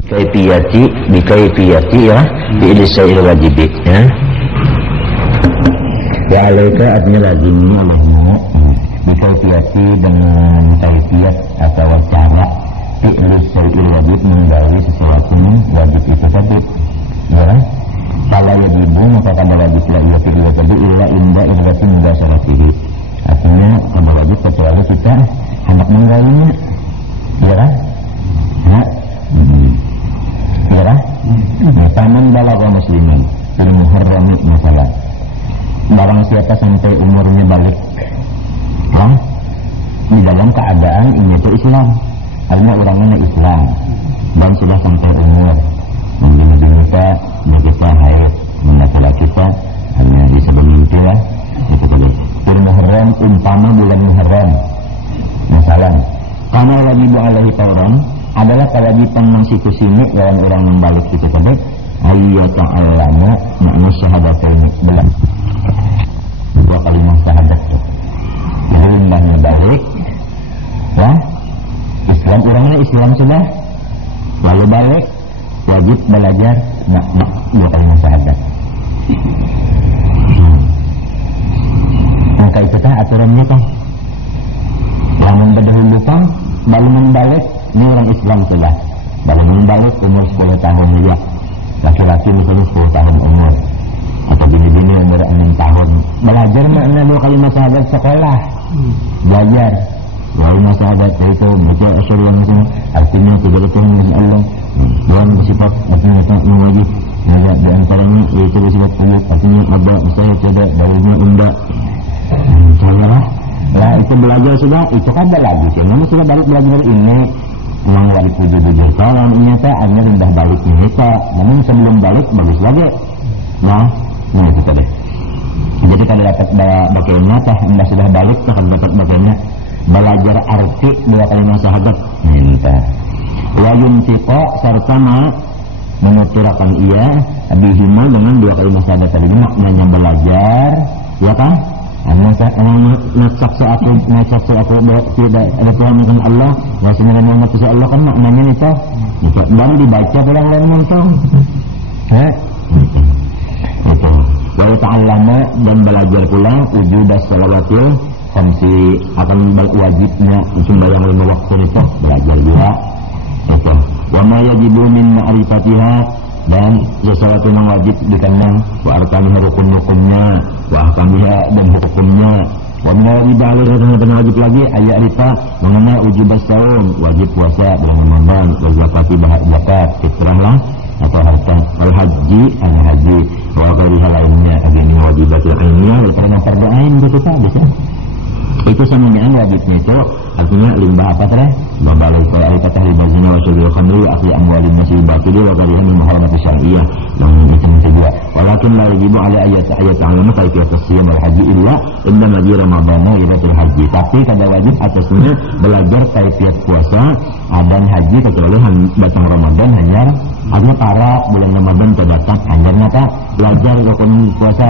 Bikaifiyati ya bi'ilisail wajibi ya. Ya alaika artinya lazimnya olehmu bikaifiyati dengan kaifiyat atau cara bi'ilisail wajib menggawi sesuatu wajib itu tadi ya. Kalau wajibu maka kada wajib la iya fi'il tadi illa inda irwati mudasyaratihi. Artinya kada wajib kecuali kita hendak menggawinya ya kan? Ya, taman balagha musliman fil muharrami masalah. Barang siapa sampai umurnya balik, di dalam keadaan ini itu Islam, artinya orangnya Islam dan sudah sampai umur, mungkin kita haid, mengalah kita hanya di sebelum mimpi lah. Fil muharram umpama bulan muharram, masalah. Karena wajib alaihi tauran adalah kewajiban konstitusi lawan orang membalik itu tadi ayyat ta'allama makna syahadatain belah dua kalimat syahadat itu limbahnya balik ya Islam orangnya Islam sudah lalu balik wajib belajar dua kalimat syahadat maka itu aturannya kan yang mendahulukan baru membalik ini orang Islam sudah baru membalik umur 10 tahun ya laki-laki misalnya 10 tahun umur atau bini-bini umur 6 tahun belajar makna dua kalimat syahadat sekolah belajar dua kalimat syahadat itu baca asyhadu an la ilaha illallah artinya tidak ada Tuhan selain Allah Tuhan bersifat artinya tak wajib ada di antaranya yaitu bersifat penyat artinya ada saya tidak darinya undak salah lah itu belajar sudah itu kan ada lagi sih namun sudah balik belajar ini memang wajib jujur kalau ini akhirnya rendah baliknya itu namun sebelum balik bagus lagi nah itu tadi jadi kalau dapat bagaimana tah anda sudah balik tah dapat bagaimana belajar arti dua kalimat syahadat minta wa yuntiqa serta menuturakan ia bihima dengan dua kalimat syahadat tadi maknanya belajar ya kan Nasaksi aku tidak ada Tuhan bukan Allah Rasulullah Muhammad Allah kan maknanya itu dan dibaca orang lain muncul itu wa ta'allama dan belajar pula wujudas salawatil khamsi akan wajibnya sembahyang 5 waktu itu belajar juga itu wa ma yajibu min ma'rifatiha dan sesuatu yang wajib dikenal wa arkaniha rukun-rukunnya wa ahkamiha dan hukumnya wa minal wajib dan wajib lagi ayat rifa mengenal wujubas saum wajib puasa bulan Ramadan wa zakati zakat fitrah lah atau harta wal haji hanya haji wa ghairiha lainnya agini wajibatul ainiyah karena fardu ain itu bisa itu semuanya wajibnya itu artinya limbah apa teh babalik ayat tahrim zina wa syurbil khamri wa akli amwalin nasi batil wa ghariha min muharramat syar'iyyah yang macam kedua walakin la yajibu ala ayat ta'allum kaifiyat as-siyam wal haji illa inda nabi ramadan wa ilatul haji tapi kada wajib atasnya belajar kaifiyat puasa dan haji kecuali datang Ramadan hanya artinya para bulan Ramadan terdatang hanya nata belajar rukun puasa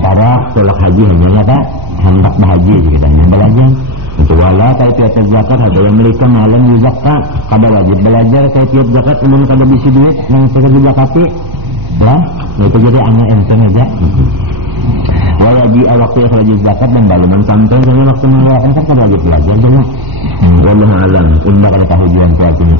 para tolak haji hanya nata hendak berhaji kita yang belajar itu wala kaifiyat zakat ada yang mereka malam zakat kada wajib belajar kaifiyat zakat umum kada bisi duit yang perlu zakati lah itu jadi anak enten aja wajib waktu akhraj zakat dan baluman sampai dengan waktu mengeluarkan kan kada wajib belajar juga wallahu alam inna kada tahu jian tuatnya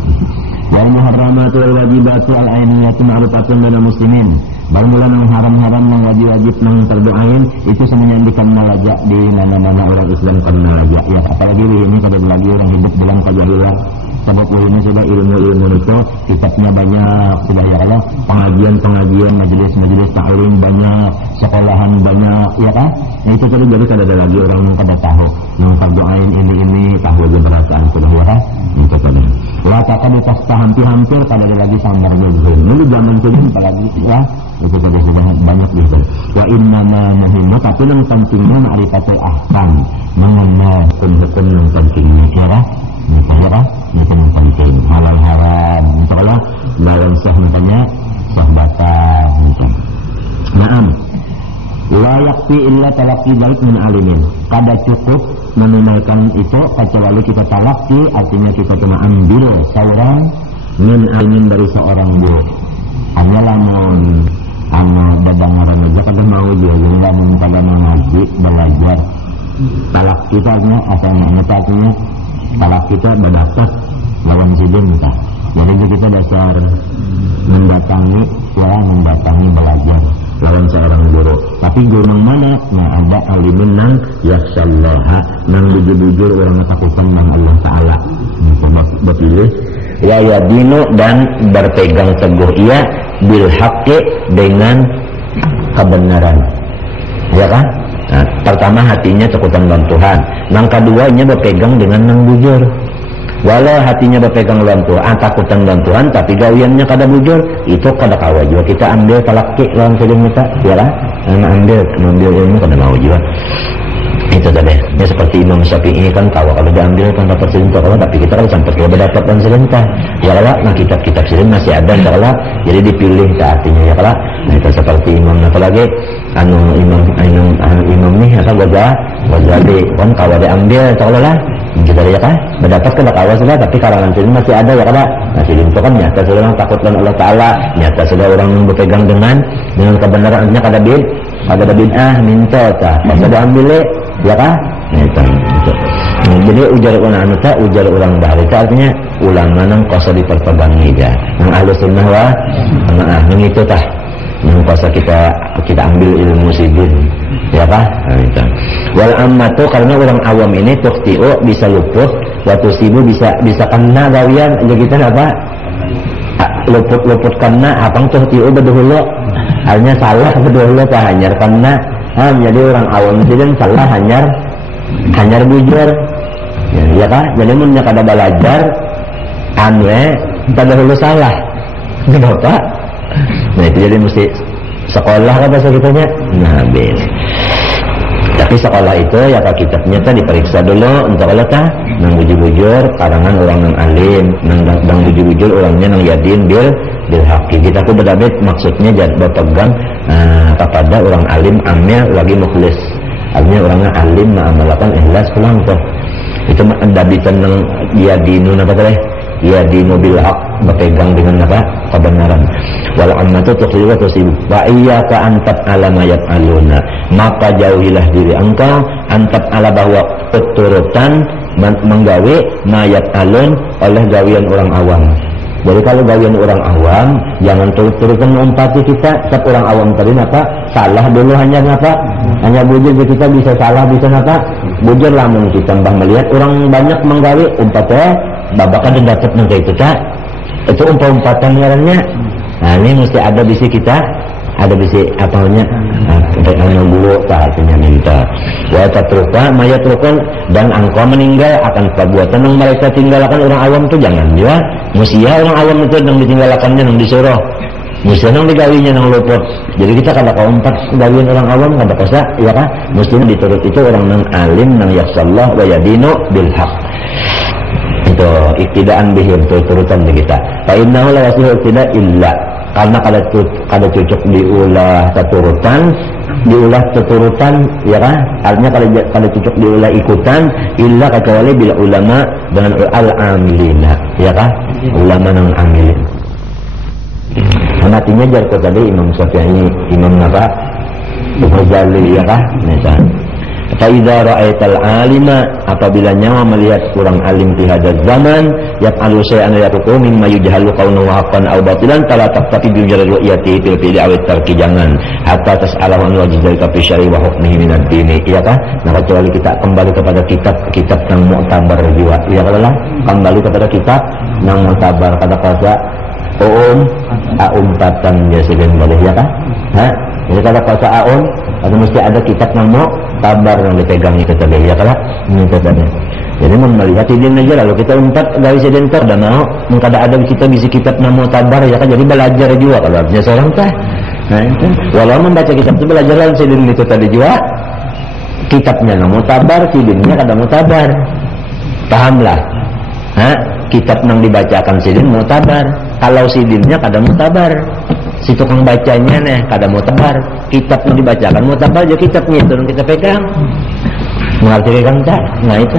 wal muharramatu wal wajibatu al ainiyatu ma'rufatun bainal muslimin baru mulai yang haram-haram yang wajib-wajib yang terdoain itu semuanya dikenal aja di mana-mana orang Islam kenal aja ya apalagi ini kada lagi orang hidup dalam kejahilan sebab ini sudah ilmu-ilmu itu kitabnya banyak sudah ya Allah pengajian majelis ta'lim banyak sekolahan banyak ya kan nah, itu tadi jadi kada ada lagi orang yang kada tahu yang terdoain ini tahu aja perasaan sudah ya kan itu tadi lah takkan hampir kada ada lagi samarnya ini zaman kini apalagi ya itu tadi sudah banyak gitu wa innama muhimmu tapi yang pentingnya ma'rifatul ahkam mengenal hukum-hukum yang pentingnya kira itu yang penting halal haram misalnya dalam sah misalnya sah batal misalnya na'am la yakfi illa talaqi dzalik min alimin kada cukup menunaikan itu kecuali kita talaqi artinya kita cuma ambil seorang min alimin dari seorang guru hanya lamun anu dadang remaja kada mau dia jadi lamun kada ngaji belajar talak kita nya asalnya ngetatnya talak kita berdapat lawan sidin kita jadi kita dasar mendatangi belajar lawan seorang guru tapi guru nang mana nah ada alimin nang yakhshallaha nang bujur-bujur orang takutan nang Allah Ta'ala berpilih ya yadinu dan berpegang teguh ia bil haqqi dengan kebenaran ya kan nah, pertama hatinya takutan dan Tuhan nang keduanya berpegang dengan nang bujur walau hatinya berpegang lawan Tuhan takutan dan Tuhan tapi gawiannya kada bujur itu kada kawa juga kita ambil talaki lawan sedang kita ya lah ambil ilmu kada mau juga itu tadi ya seperti Imam Syafi'i kan kawa kalau diambil kan dapat selintar tapi kita kan sampai kita dapat dan selintar ya lah nah kitab-kitab silin masih ada ya lah jadi dipilih artinya ya lah nah itu seperti Imam apalagi imam nih atau Ghazali kan kawa diambil kalau lah kita ya kan mendapat kena kawa sudah tapi karangan silin masih ada ya kan nah silin itu kan nyata sudah orang takut dengan Allah Ta'ala nyata sudah orang yang berpegang dengan kebenarannya kada bid'ah minta tak pas ada ambil ya kan nah, itu. Jadi ujar orang bahari artinya ulama nang kosa diperpegangi ya nang ahlu sunnah wa nang itu tah nang kosa kita ambil ilmu sidin ya kan nah, itu. Wal ammatu karena orang awam ini tukhti'u bisa luput waktu sibu bisa kena gawian aja kita apa luput kena apang tukhti'u bedahulu hanya salah bedahulu tak hanyar kena jadi orang awam sidin salah hanyar bujur ya kan jadi mun kada belajar kada dahulu salah kenapa nah itu jadi mesti sekolah kan bahasa kitanya nah habis tapi sekolah itu ya pak kitabnya tadi diperiksa dulu untuk Allah tah nang bujur-bujur karangan orang nang alim nang bujur-bujur orangnya nang yadin bil haqi kita ku berdabit maksudnya jadi berpegang kepada orang alim amil lagi mukhlis artinya orangnya alim na amalakan ikhlas pulang tuh itu dabitan nang yadinu apa teh yadinu bil haq berpegang dengan apa kebenaran wal ammatu tuqliwa tusib wa iyyaka antab ala ma yaf'aluna maka jauhilah diri engkau antab ala bahwa keturutan menggawe ma yaf'alun oleh gawian orang awam. Jadi kalau gawian orang awam jangan turut-turutan mengumpati kita setiap orang awam tadi apa salah dulu hanya bujur kita bisa salah bisa bujur lamun kita tambah melihat orang banyak menggawe umpatnya babakan dapat nang itu tak itu umpatan ngarannya nah ini mesti ada bisi kita ada bisi apalnya yang dulu artinya minta wa tatruka mayatrukan dan engkau meninggal akan perbuatan yang mereka tinggalkan orang awam itu jangan juga musia orang awam itu yang ditinggalkannya yang disuruh musia yang digawinya yang luput jadi kita kada keempat gawian orang awam kada kosa ya kan mesti diturut itu orang nang alim nang yakhshallah wa yadinu bil haq itu iktidaan bihim turutan kita fa innahu la yasihu tidak illa karena kada cocok diulah keturutan ya kan artinya kada cocok diulah ikutan illa kecuali bila ulama dengan al-amilina ya kan ulama nang amilin artinya jar tadi Imam Syafi'i Imam Ghazali ya kan misalnya Faiza ra'aital alima apabila nyawa melihat kurang alim di hadaz zaman yaf'alu syai'an yaqulu mimma yujhalu qawnu wa haqqan aw batilan fala taqtati bi mujarrad ru'yati fil fi'li aw tarki jangan hatta tas'alahu an wajidalika fi syar'i wa hukmihi min ad-din iya kah nah kecuali kita kembali kepada kitab yang mu'tabar jiwa iya kalau kembali kepada kitab yang mu'tabar kata kuasa umpatan biasa dan boleh ya kah jadi kalau kuasa atau mesti ada kitab yang mu'tabar yang dipegang itu tadi ya kalau itu tadi jadi melihat ini aja lalu kita umpat dari sedentar dan mau mengkada ada kita bisa kitab yang mu'tabar ya kan jadi belajar juga kalau artinya seorang tah nah itu walau membaca kitab itu belajar lain sedin itu tadi juga kitabnya yang mu'tabar sidinnya kada mu'tabar pahamlah kitab yang dibacakan sidin mu'tabar kalau sidinnya kada mu'tabar si tukang bacanya nih kada mu'tabar kitab yang dibacakan mu'tabar aja kitabnya itu yang kita pegang mengerti kan tak nah itu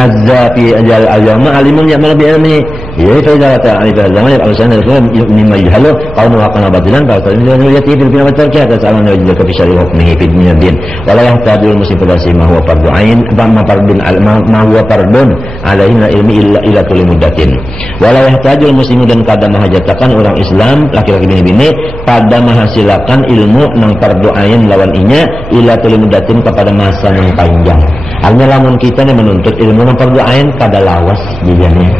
azza fi ajal al-yawma alimun ya'mal bi ilmi ya fa idza ta'ala zaman al-awsan al-kalam mimma yahlu qawlu wa qana badilan fa ta'ala yati bil bina wa tarkiya tasalan wa jalla fi syari hukmihi fi din wa la yahtadul muslim fadasi ma huwa fardu ain ma fardun ma huwa fardun alaihi ilmi illa kulli muddatin wa la yahtadul muslimu dan kada mahajatakan orang Islam laki-laki bini-bini pada menghasilkan ilmu nang fardu ain lawan inya illa kulli muddatin kepada masa yang panjang. Hanya lamun kita nih menuntut ilmu nang fardu ain kada lawas dijane.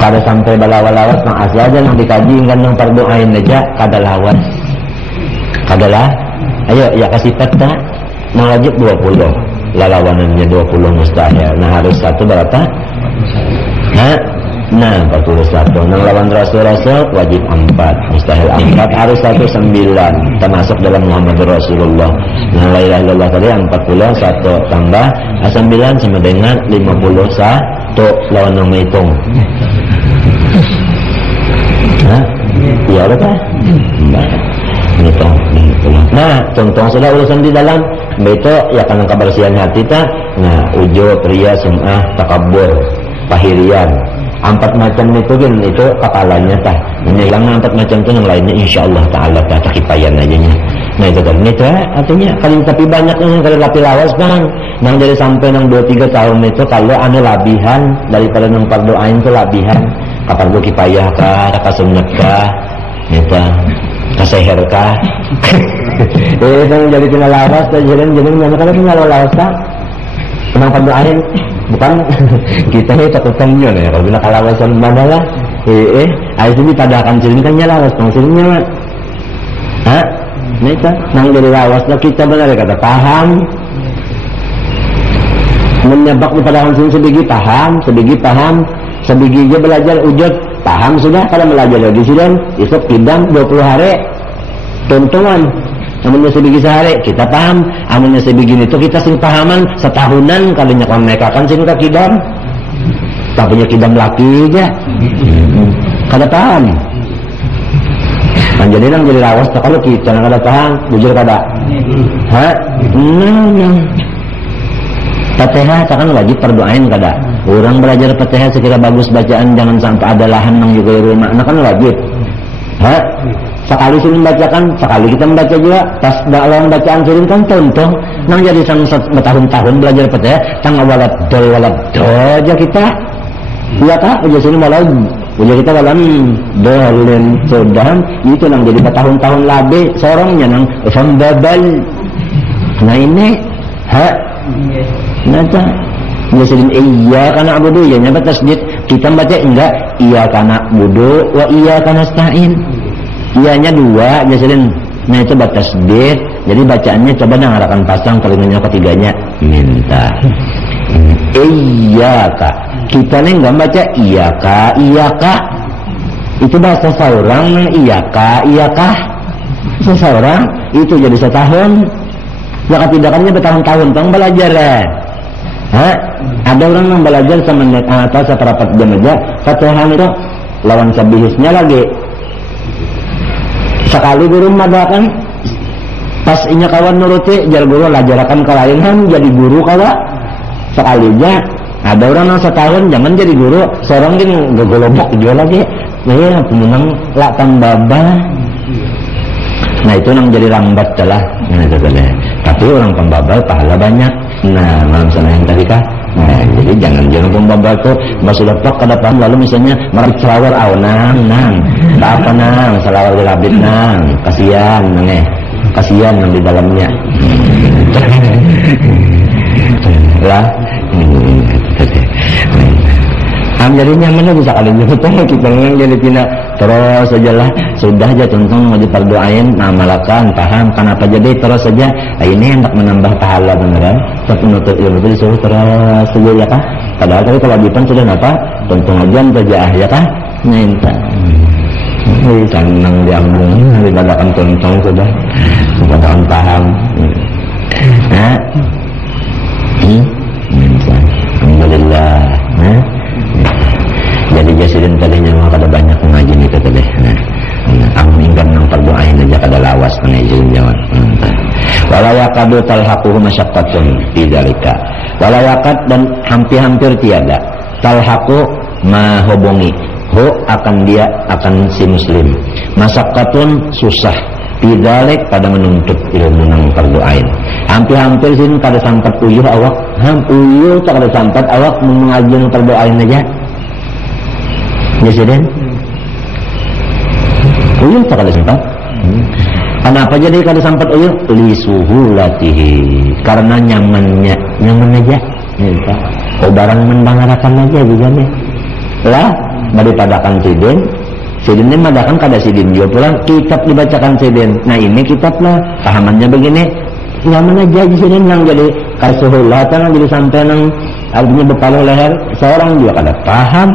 Kada sampai balawas nang asli aja nang dikaji nang fardu ain aja kada lawas. Kada lah. Ayo ya kasih peta nang wajib 20. Lalawanannya 20 mustahil. Nah harus satu berapa? Nah 41. Nang lawan rasul-rasul wajib 4, mustahil 4, harus 19 termasuk dalam Muhammad Rasulullah. Nah la ilaha illallah tadi 40, 1 tambah 9 sama dengan 51 lawan nang menghitung. Ya udah nah contoh sudah urusan di dalam itu ya karena kebersihan hati ta. Nah ujub, riya, sum'ah, takabur, pahirian 4 macam itu kan itu kepalanya tah. Yang 4 macam itu yang lainnya insyaallah taala tah kipayan aja nya. Nah itu kan itu artinya kalau tapi banyak yang kalau lapis lawas bang. Nang dari sampai nang 2-3 tahun itu kalau anu labihan daripada nang fardu ain itu labihan. Ka fardu kipayah ka, ka sunnah ka, eta ka seher ka. Itu jadi kena lawas dan jadi mana kalau kena lawas ta. Nang fardu ain bukan kita ini cakupannya ya kalau bila kalawasan mana lah air ini pada akan ceritakannya lawas pengsirinnya neta nang jadi lawas lah kita benar kata paham menyebak di pada hansing sebigi paham sebigi dia belajar ujud paham sudah kalau belajar lagi sudah isuk kidam 20 hari tontonan amunnya sebegi sehari kita paham, amunnya sebegini itu kita sing pahaman setahunan kalinya kon mereka kan sing ka kidam. Tapi kidam laki aja. Kada paham. Jadi nang jadi lawas kalau kita nang kada paham, bujur kada. Nah. Fatihah kan wajib berdoain kada. Orang belajar Fatihah sekira bagus bacaan jangan sampai ada lahan nang juga rumah. Nah kan wajib. Sekali sini membacakan, sekali kita membaca juga. Pas dalam bacaan sini kan contoh, nang jadi bertahun-tahun belajar Fatihah, tang walad do aja kita. Iya kak, udah sini malam, udah kita malam dolin sudah, itu nang jadi bertahun-tahun labe, sorongnya nang fambabal. Nah ini, nata. Biasain iya karena abudu ya nyapa tasdid kita baca enggak iya karena abudu wa iya karena stain. Iyanya 2 biasain. Nah itu batas tasdid. Jadi bacaannya coba ngarahkan pasang telinga ketiganya minta. Iyaka. Kita nih enggak baca iyaka. Itu bahasa seorang iyaka. Seseorang itu jadi setahun. Ya ketidakannya bertahun-tahun tong belajar ya. Ada orang yang belajar sama net atas seperapat jam aja Fatihah itu lawan sabihisnya lagi sekali guru madakan pas inya kawan nuruti jar guru lajarakan kelainan jadi guru kawa sekalinya ada orang yang setahun jangan jadi guru seorang gini gegolobok jual lagi ya pemenang lak tambaba. Nah itu yang jadi rambat lah. Nah itu tapi orang pembabal pahala banyak. Nah malam sana yang tadi kah? Nah jadi jangan pembabal tuh sudah plak ke depan lalu misalnya merik selawar nang apa nang selawar di labit nang kasihan kasihan nang di dalamnya lah jadi nyaman bisa kali kita jadi pindah terus sajalah sudah aja tentang wajib berdoain malakan paham kenapa jadi terus saja ini hendak menambah pahala beneran tapi menuntut ilmu itu disuruh terus saja ya kah padahal tadi kewajiban sudah apa tentu aja saja ya kah minta senang diambung dibadakan tontong sudah dibadakan paham alhamdulillah jadi jasiden tadinya mau kada banyak mengaji itu tadi. Amun ingkar nang berdoain aja kada lawas mengaji jawab. Wala yaqadu talhaquhu masyaqqatun fi dzalika. walayakat dan hampir-hampir tiada talhaqu mahobongi hu akan dia akan si muslim masakkatun susah bidalik pada menuntut ilmu nang perdoain hampir-hampir sin kada sampat uyuh awak uyuh tak kada sampat awak mengaji nang perdoain aja ya siden uyuh tak kada sampat kenapa jadi kada sampat uyuh li suhulatihi karena nyaman aja ya, oh barang mendangarakan aja juga nih lah daripada kan sidin ini madakan kada sidin juga pulang kitab dibacakan sidin nah ini kitab lah pahamannya begini nyaman aja sidin nang jadi kasuhulatan jadi sampai nang artinya bepaluh leher seorang juga kada paham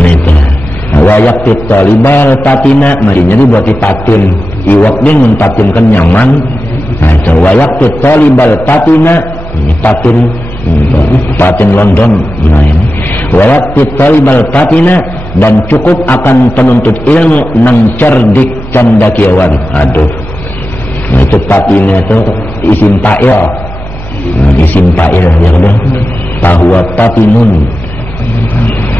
nah itu wayak talibal patina marinya dibuat patin iwak dia mempatinkan nyaman nah itu wayak talibal patina patin London nah ini wayak talibal patina dan cukup akan penuntut ilmu nang cerdik candakiawan aduh nah itu patina itu isim fa'il isim fa'il ya kan bahwa patinun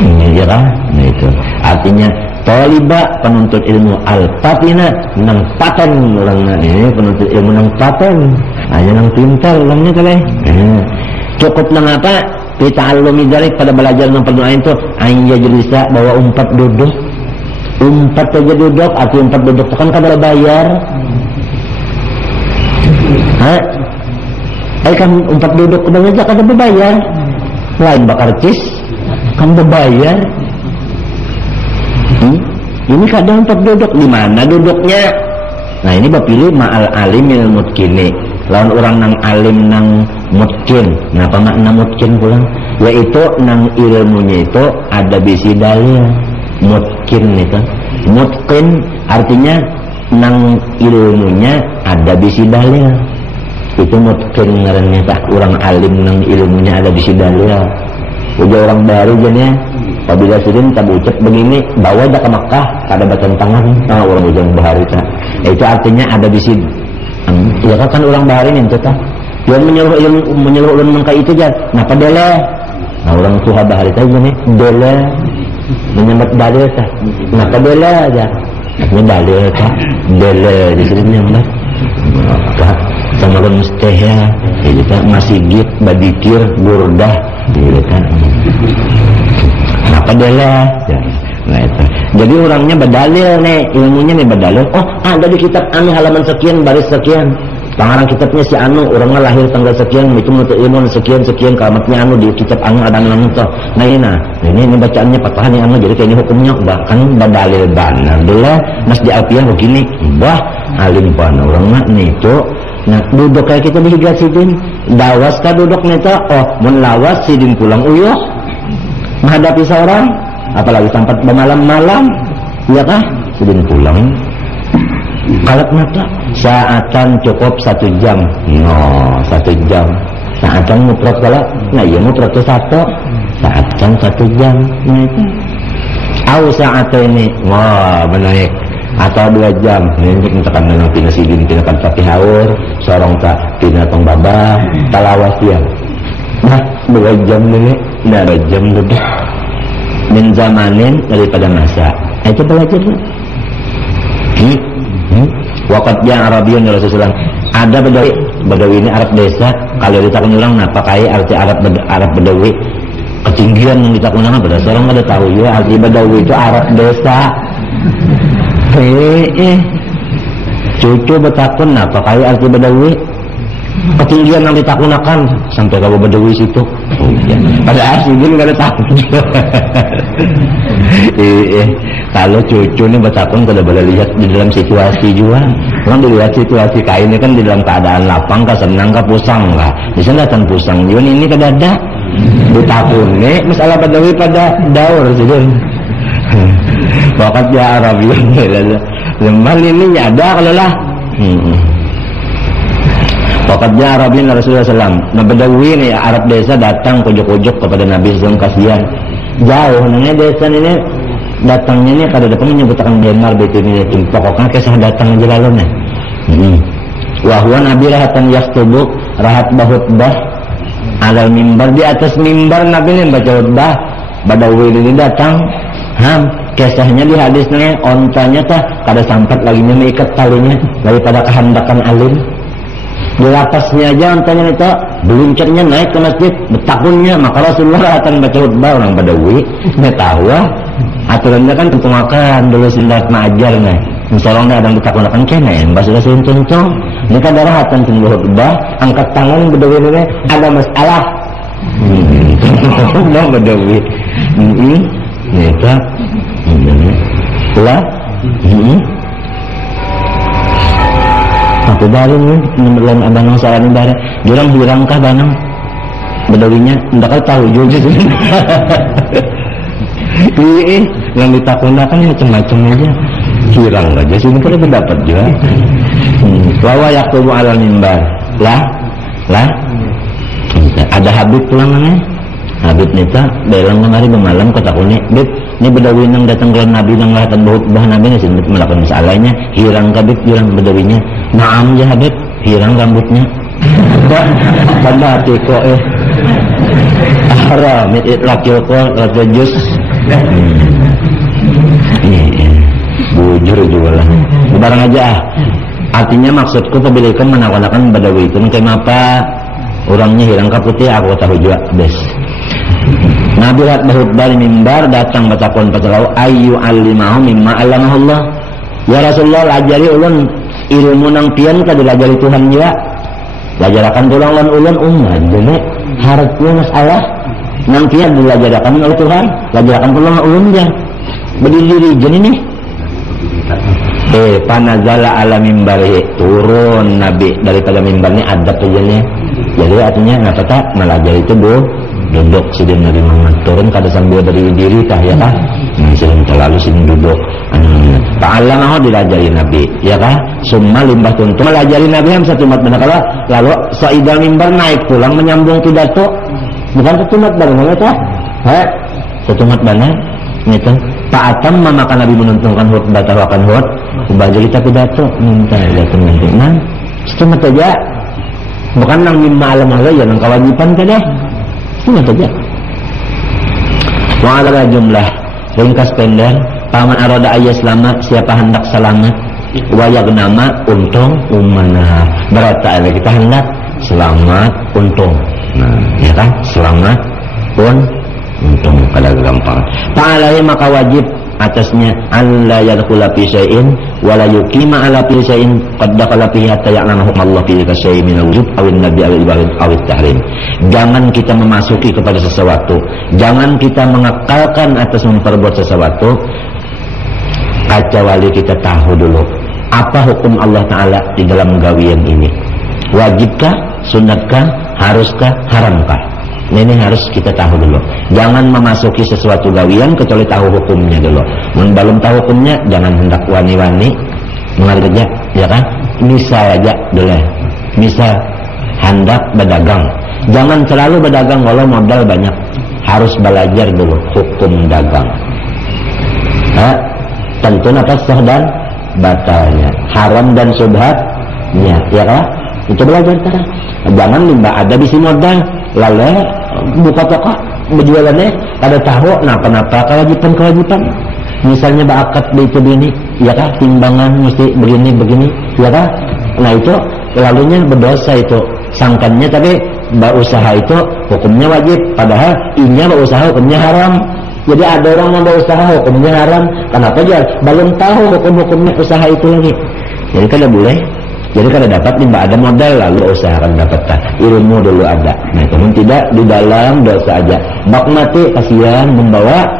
ini ya kan nah itu artinya taliba penuntut ilmu al-patina nang paten orang ini penuntut ilmu nang paten hanya nang pintar orangnya kali cukup nang apa kita alumi dalik pada belajar nang perdoaan itu aya jelisa bawa umpat duduk umpat aja duduk arti umpat duduk kan kada bayar kan umpat duduk kedang aja kada bayar lain bakar cis kan berbayar ini kadang umpat duduk di mana duduknya nah ini bapilih ma'al alimil mutkini lawan orang nang alim nang mutkin nah apa makna mutkin pulang yaitu nang ilmunya itu ada bisi dalil mutkin itu mutkin artinya nang ilmunya ada bisi dalil itu mutkin ngarannya tak orang alim nang ilmunya ada bisi dalil udah orang baru jadinya apabila sidin tak ucap begini bawa dah ke Makkah kada bertentangan sama orang ujung bahari tak itu artinya ada bisi ya kan orang bahari itu tak yang menyuruh ulun mengka itu aja napa dele nah orang suha bahari tak gini dele menyebut dalil tak napa dele aja ini dalil tak dele di sini benar maka sama orang mustahil itu tak masih git badikir burdah gitu kan napa dele nah itu jadi orangnya berdalil nih ilmunya nih berdalil oh ada di kitab anu halaman sekian baris sekian pengarang kitabnya si anu orangnya lahir tanggal sekian itu menuntut ilmu sekian kalimatnya anu di kitab anu ada anu tuh nah ini bacaannya patahan yang anu jadi kayaknya hukumnya bahkan berdalil benar dulu mas di alfiah begini wah alim pan orangnya nih itu nah duduk kayak kita dihigat sidin dawas kah duduk nih tuh oh menlawas sidin pulang uyuh menghadapi seorang apalagi tempat bermalam-malam iya kah sidin pulang kalat mata saatan cukup 1 jam no 1 jam saatan mutlak kalau nah iya mutlak itu 1 saatan 1 jam nah itu au saat ini wah menaik atau 2 jam ini tekan dengan pina sidin pina kan Fatihahur sorong tak pina tong babah talawas dia nah 2 jam ini nah 2 jam duduk min zamanin daripada masa itu belajar wakatnya Arabian ya Rasulullah ada Badawi ini Arab desa kalau ditakun ulang apa kai arti Arab Badawi ketinggian yang ditakun ulang pada seorang ada tahu ya arti Badawi itu Arab desa cucu betakun apa kai arti Badawi ketinggian yang ditakunakan sampai ke Badawi situ pada asyidin gak ada takun kalau cucu ini betakun kada boleh lihat di dalam situasi juga orang dilihat situasi kainnya kan di dalam keadaan lapang kah senang kah pusang kah di sana kan pusang juga ini kada ada ditakun nih masalah Badawi pada daur jadi bakat ya Arabian lemah ini ada kalau lah Wakatnya Arabian Rasulullah SAW nah Badawi ini Arab desa datang kujuk-kujuk kepada Nabi SAW kasihan jauh nanya desa ini datangnya ini kada depan menyebutkan benar betul ini pokoknya kisah datang aja lalu nih wahwa Nabi rahatan yaktubuk rahat bahutbah alal mimbar, di atas mimbar Nabi ini baca khutbah. Badawi ini datang, kisahnya di hadisnya ontanya tah kada sampat lagi mengikat talinya daripada kehendakan alim. Di lapasnya aja ontanya itu beluncurnya naik ke masjid, betakunnya, maka Rasulullah akan baca khutbah. Orang Badawi nggak tahu aturannya kan tentu makan dulu sindat maajar nih. Misalnya ada yang betakunakan kena yang bahasa contoh ini kan darahatan tunggu khutbah, angkat tangan Badawi ini ada masalah. Nah Badawi itu lah aku baru nih belum ada masalah nih bareng jurang hirangkah banang Badawinya ndak tahu juga sih. Iya yang ditakunakan macam-macam aja hirang aja sih mungkin itu dapat juga. Bahwa yakubu ala mimbar lah ada Habib pulangannya. Habib nita dalam kemari bemalam kota kuning. Bib, ini Badawi nang datang ke Nabi nang ngatakan bah Nabi nasi melakukan masalahnya hirang kabib hirang Badawinya. Naam ya Habib hirang rambutnya. Pada hati kok haram laki kok rajus. Bujur juga lah. Barang aja. Artinya maksudku pemilikan menawarkan Badawi itu mungkin apa orangnya hirang putih aku tahu juga bes. Nabi lihat berkhutbah di mimbar datang batakon patalau ayu alimahu mimma alamahullah. Ya Rasulullah ajari ulun ilmu nang pian ka dilajari Tuhan juga. Lajarakan pulang lan ulun umat jadi harapnya masalah nang pian dilajarakan oleh Tuhan. Lajarakan pulang ulun dia. Berdiri jadi nih. Panazala ala mimbari turun Nabi daripada mimbarnya adab aja. Jadi artinya ngapa tak melajari itu duduk sidin Nabi Muhammad turun kada sambil berdiri tah ya kah sidin terlalu sidin duduk ta'allamahu dilajari Nabi ya kah summa limbah tuntung melajari Nabi satu mat benar kala lalu saidal mimbar naik pulang menyambung pidato bukan satu mat bareng itu satu mat benar gitu ta'atam maka Nabi menuntunkan khutbah tawakan khutbah jadi kita pidato minta datang nanti satu mat aja bukan nang mimma alam Allah ya nang kewajiban kada cuma saja. Wa'ala jumlah ringkas pendek paman arada ayat selamat siapa hendak selamat wayagnama untung umana berarti kita hendak selamat untung nah ya kan selamat pun untung pada gampang ta'alai maka wajib atasnya alla yadkhula fi syai'in wala yuqima ala fi syai'in qad dakhala fihi hatta ya'lamu Allah fi syai'in min al-wujub aw an-nabi aw at-tahrim. Jangan kita memasuki kepada sesuatu, jangan kita mengekalkan atas memperbuat sesuatu kecuali kita tahu dulu apa hukum Allah Ta'ala di dalam gawian ini. Wajibkah, sunnatkah, haruskah, haramkah? Ini harus kita tahu dulu. Jangan memasuki sesuatu gawian kecuali tahu hukumnya dulu. Belum tahu hukumnya, jangan hendak wani-wani mengerja, ya kan? Misal aja dulu. Misal hendak berdagang. Jangan selalu berdagang walau modal banyak. Harus belajar dulu hukum dagang. Tentu atas sah dan batalnya, haram dan subhatnya, ya kan? Itu belajar cara. Jangan limbah ada bisi modal lalu buka toko berjualannya ada tahu nah kenapa kewajiban misalnya bakat itu begini ya kah timbangan mesti begini ya kah nah itu lalunya berdosa itu sangkannya tapi berusaha itu hukumnya wajib padahal inya berusaha hukumnya haram. Jadi ada orang yang berusaha hukumnya haram kenapa aja belum tahu hukum-hukumnya usaha itu lagi jadi kada boleh. Jadi kalau dapat nih ada modal lalu usahakan dapatkan ilmu dulu ada. Nah itu tidak di dalam dosa aja. Bak mati kasihan membawa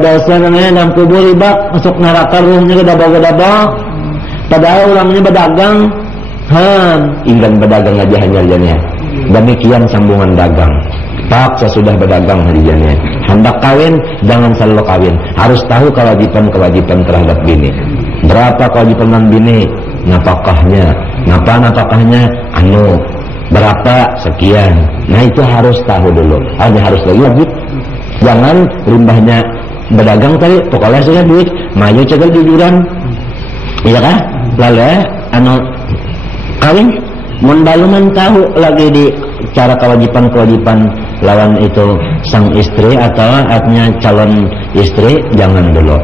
dosa namanya dalam kubur bak masuk neraka ruhnya kedabang. Padahal orangnya berdagang, ingin berdagang aja hanya. Demikian sambungan dagang. Pak sesudah berdagang hariannya. Hendak kawin jangan selalu kawin. Harus tahu kewajiban terhadap bini. Berapa kewajiban bini? Napakahnya berapa sekian. Nah itu harus tahu dulu. Harus lagi wajib. Jangan limbahnya berdagang tadi pokoknya saya duit maju cegal jujuran iya kan lalu kawin mun baluman tahu lagi di cara kewajiban lawan itu sang istri atau artinya calon istri, jangan dulu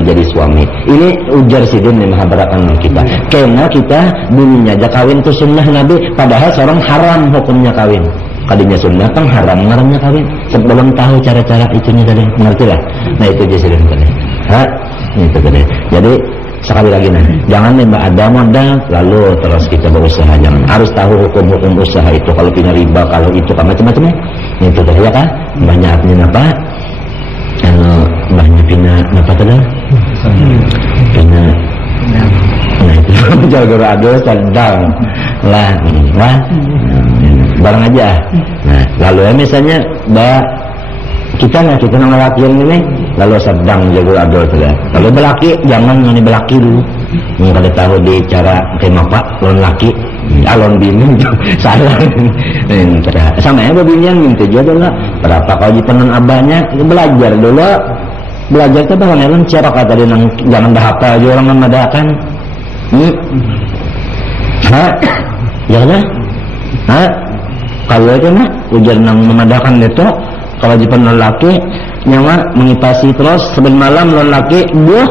jadi suami. Ini ujar sidin yang menghabarakan kita. Karena kita dulunya aja kawin itu sunnah Nabi, padahal seorang haram hukumnya kawin. Kadinya sunnah kan haramnya kawin. Sebelum tahu cara-cara itunya tadi, ngerti lah. Nah itu aja sidin tadi. Itu tadi. Jadi sekali lagi jangan ada modal lalu terus kita berusaha, jangan. Harus tahu hukum usaha itu, kalau punya riba, kalau itu kan macam-macamnya. Itu tadi ya kan. Banyaknya apa? Banyak pina apa tadi? Pina. Nah itu jago ado sedang lah, barang aja. Nah lalu ya misalnya kita nang laki ini lalu sedang jago ado tadi. Lalu belaki jangan ngani belaki dulu. Kada tahu di cara kayak pak lon laki, alon bini salah. Sama ya babinian minta juga lah. Berapa kewajiban abahnya belajar dulu. Belajar itu bahkan elon cara kata dia nang jangan dah hafal aja orang memadakan. Ya kan? Kalau itu ujar nang memadakan itu kewajiban lelaki nyawa mengipasi terus seben malam lelaki buah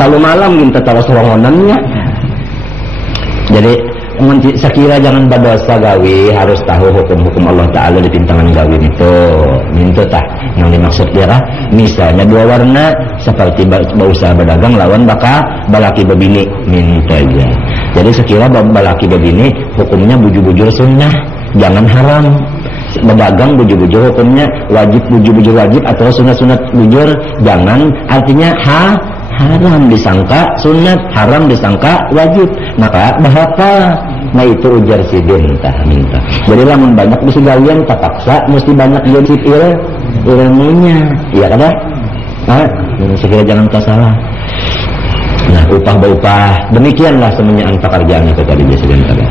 kalau malam minta tahu sewangonannya. Jadi sekira jangan berdosa gawi, harus tahu hukum-hukum Allah Ta'ala di pintangan gawi itu. Minta tah yang dimaksud dia misalnya dua warna seperti berusaha berdagang lawan balaki bebini, minta aja. Jadi sekira balaki bebini hukumnya bujur-bujur sunnah, jangan haram. Berdagang bujur-bujur hukumnya wajib, bujur-bujur wajib atau sunat-sunat bujur, jangan. Artinya haram disangka sunat, haram disangka wajib, maka bahapa. Nah itu ujar sidin minta. Jadi lamun banyak bisa galian terpaksa mesti banyak jadi ilmunya, iya kan? Sekira jangan salah. Nah upah demikianlah semuanya pekerjaan itu tadi sidin tadi.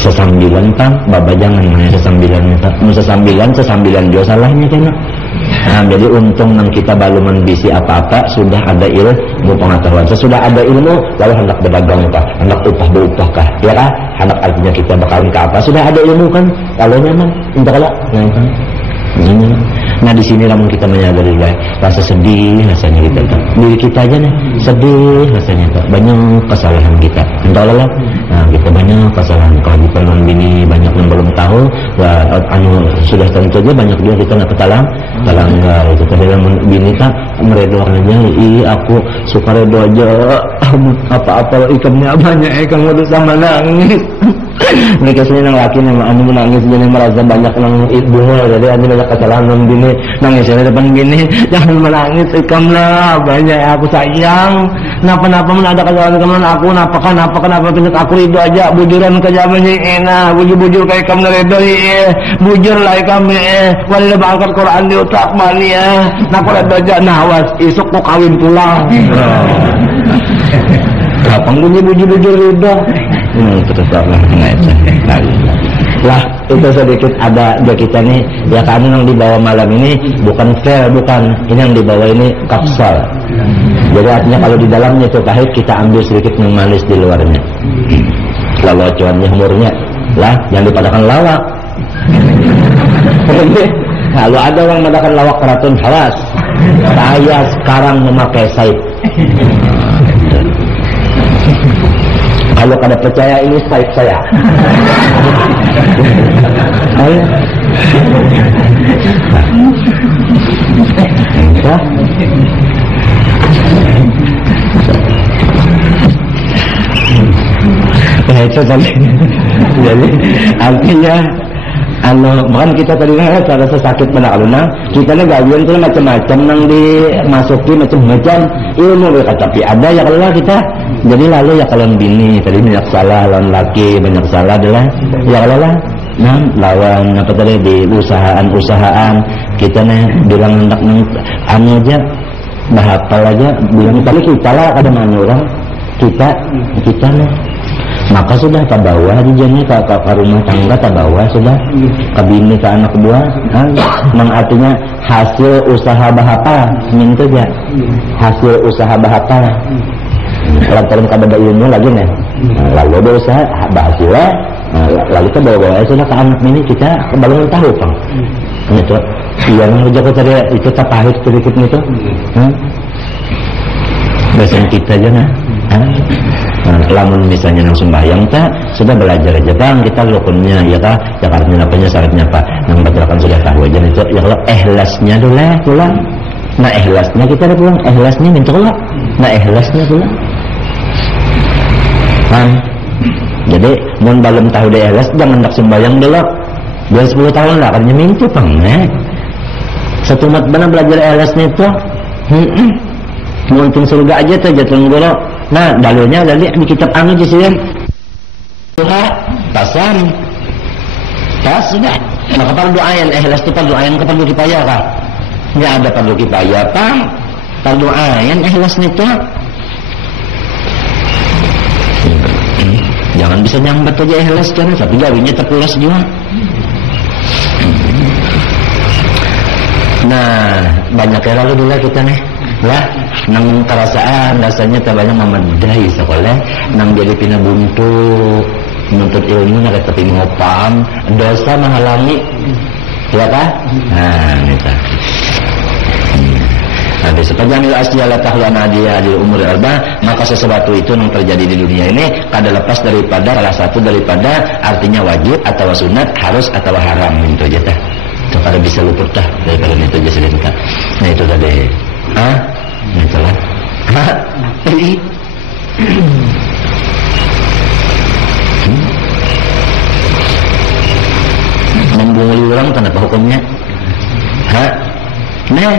Sesambilan tang baba jangan sesambilan juga salahnya kan. Nah, jadi untung nang kita baluman bisi apa-apa sudah ada ilmu pengetahuan. Sesudah ada ilmu lalu hendak berdagang kah, hendak upah kah, ya kan? Hendak artinya kita bakalan ke apa? Sudah ada ilmu kan? Kalau nyaman, entah kalau nyaman. Nah di sini namun kita menyadari rasa sedih rasanya kita, diri kita aja nih sedih rasanya, banyak kesalahan kita, entah lah. Nah kita banyak kesalahan, kalau di penon bini banyak yang belum tahu, sudah tentu aja banyak juga kita nggak talanggar itu tadi namun bini tak meredokan aja, aku suka redo aja, apa-apa ikannya banyak, ikan mau sama nangis. Mereka sini nang laki nang anu menangis jadi merasa banyak nang bunga, jadi anu banyak kesalahan nang bini nangis di depan bini, jangan menangis ikamlah banyak aku sayang, kenapa ada kesalahan kamu aku, kenapa pindah aku ridho aja, bujuran ke zamannya enak, bujur kayak kamu ridho bujur lah kami wala bangkat Quran di otak mania, nak ridho aja nawas isuk kok kawin pulang. Kapan bujur ridho? Terus lah itu sedikit ada juga kita nih ya, kami yang dibawa malam ini bukan fair, bukan ini yang dibawa ini kapsal. Jadi artinya kalau di dalamnya itu pahit, kita ambil sedikit yang manis di luarnya, lalu acuannya humornya lah yang dipadakan lawak. Lalu ada orang mengadakan lawak keraton halas, saya sekarang memakai saib. Kalau kada percaya ini saib saya. Nah itu tadi. Jadi artinya bukan kita tadi cara sesakit pada aluna kita nih gawian tuh macam-macam nang dimasuki macam-macam ilmu tapi ada ya kalau kita jadi lalu ya kalau bini tadi banyak salah, lawan laki banyak salah adalah ya kalau lah lawan apa tadi di usahaan kita nih bilang hendak anu aja bahapal aja bilang kali kita lah ada mana orang kita nih maka sudah tak bawa dijanya ke rumah tangga, tak bawa sudah ke bini ke anak buah artinya hasil usaha bahapa minta aja hasil usaha bahapa lantaran kada ilmu lagi nih lalu ada usaha bahasilah lalu kita bawa-bawa sudah ke anak ini kita baru tahu Bang. Itu yang Joko tadi itu tapahit sedikit itu. Bahasa kita aja nah. Lamun misalnya nang sembahyang tak sudah belajar aja Bang, kita rukunnya ya kah, syaratnya apanya, syaratnya apa, yang batalkan sudah tahu aja itu. Ya kalau ikhlasnya dulu pulang. Nah ikhlasnya kita ada pulang, ikhlasnya minta Allah. Nah ikhlasnya pulang. Jadi mun belum tahu deh ikhlas jangan nak sembahyang dulu. Biar 10 tahun lah kan minta Bang. Satu mat benar belajar ikhlasnya itu. Muntung surga aja tuh jatuh guru. Nah dalilnya dari di kitab anu aja sih. Tasam. Tas sudah. Maka fardu ain ikhlas itu fardu ain ke fardu kifayah kah? Enggak ada fardu kifayah, Bang. Fardu ain ikhlas itu. Jangan bisa nyambat aja ikhlas kan, tapi gawinya terpulas juga. Nah, banyak yang lalu dulu kita nih. Lah, nang perasaan rasanya terbanyak memadai sekolah, nang jadi pina buntu, menuntut ilmu nak tapi ngopam, dosa menghalangi, ya kan? Nah, kita. Habis sepanjang asyalah tahlana dia di umur arba, maka sesuatu itu yang terjadi di dunia ini kada lepas daripada salah satu daripada artinya wajib atau sunat, harus atau haram itu aja tah. Itu kada bisa luput dah daripada itu aja sedengkan. Nah itu tadi. Itulah. Membunguli orang kenapa hukumnya? Nah,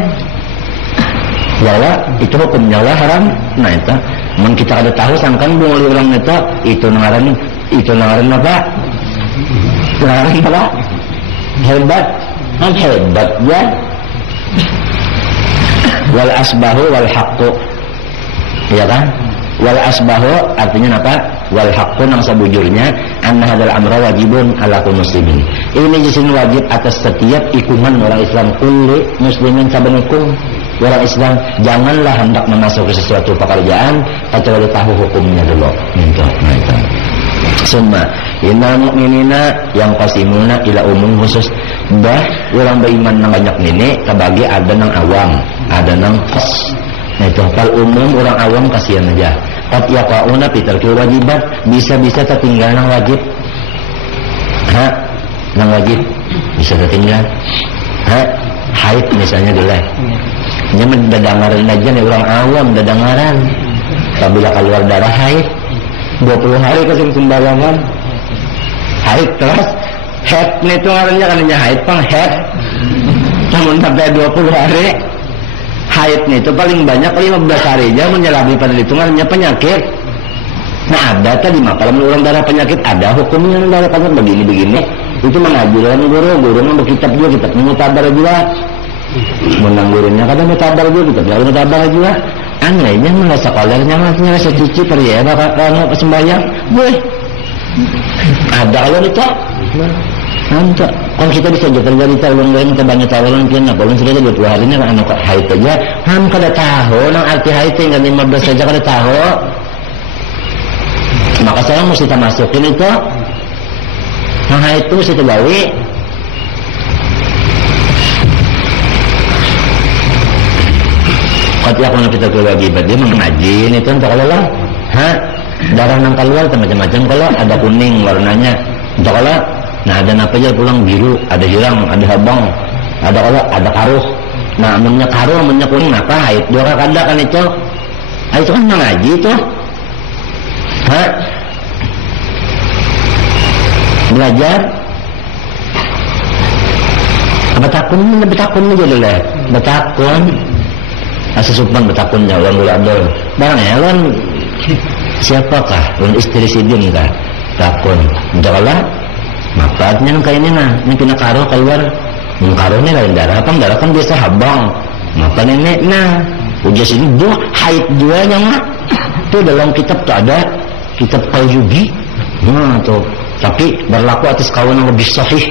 bahwa itu hukumnya lah haram. Nah itu, mun kita ada tahu sangkan bunguli orang itu ngaran apa? Ngaran apa? Hebat ya. Wal asbahu wal haqqu, ya kan? Wal asbahu artinya apa? Wal haqqu nang sabujurnya anna hadzal amra wajibun ala kulli muslimin. Ini jisim wajib atas setiap ikuman orang Islam, kulli muslimin sabanikum. Orang Islam janganlah hendak memasuki sesuatu pekerjaan kecuali tahu hukumnya dulu. Nah itu. Summa innal mu'minina yang qasimuna ila umum khusus. Dah orang beriman nang banyak ini kebagi ada nang awam, ada nang khas. Nah itu fal umum orang awam kasihan aja. Qad yaqauna fi tarkil wajibat, bisa-bisa tertinggal nang wajib. Nang wajib bisa tertinggal. Haid misalnya dulu. Nya mendadangaran aja nih orang awam dadangaran. Apabila keluar darah haid 20 hari kasih sembarangan. Haid terus head nih itu ngarannya kan haid Bang, head. Namun sampai 20 hari haid nih itu paling banyak 15 hari aja menyelabi pada hitungannya penyakit. Nah ada tadi kalau orang darah penyakit ada hukumnya darah penyakit begini-begini. Itu mengajukan guru mah berkitab juga, kitab mutabar juga. Menang gurunya kadang mutabar juga, kitab lalu mutabar juga. Anehnya malah sekolahnya masih rasa cuci periya bakal sembahyang. Boleh. Ada kalau itu. Nanti kalau kita bisa terjadi tahun lain ke banyak tahun kan nah kalau sudah 20 hari ini anak haid aja kada tahu nang arti haid tinggal 15 saja kada tahu. Maka saya mesti masukin itu. Nah haid itu mesti terbawi. Kalau aku nak kita kewajiban dia mengaji ini tuh kalau lah, darah nang keluar macam-macam kalau ada kuning warnanya, kalau nah ada apa aja pulang biru, ada hilang, ada habang, ada kalau ada karuh, nah minyak karuh, minyak kuning apa? Haid dua kada kan itu, itu kan mengaji itu, belajar, betakun aja dulu, betakun. Asusupan betakunnya orang buladol. Barang ya lan siapakah? Lan istri sidin kah? Takun. Jakalah manfaatnya nang kayak ini nah. Ini kena karo keluar. Karo ini lain darah kan biasa habang. Maka nenek nah. Ujas ini dua haid duanya mah. Itu dalam kitab tuh ada kitab Al-Yubi. Nah tuh. Tapi berlaku atas kawan yang lebih sahih.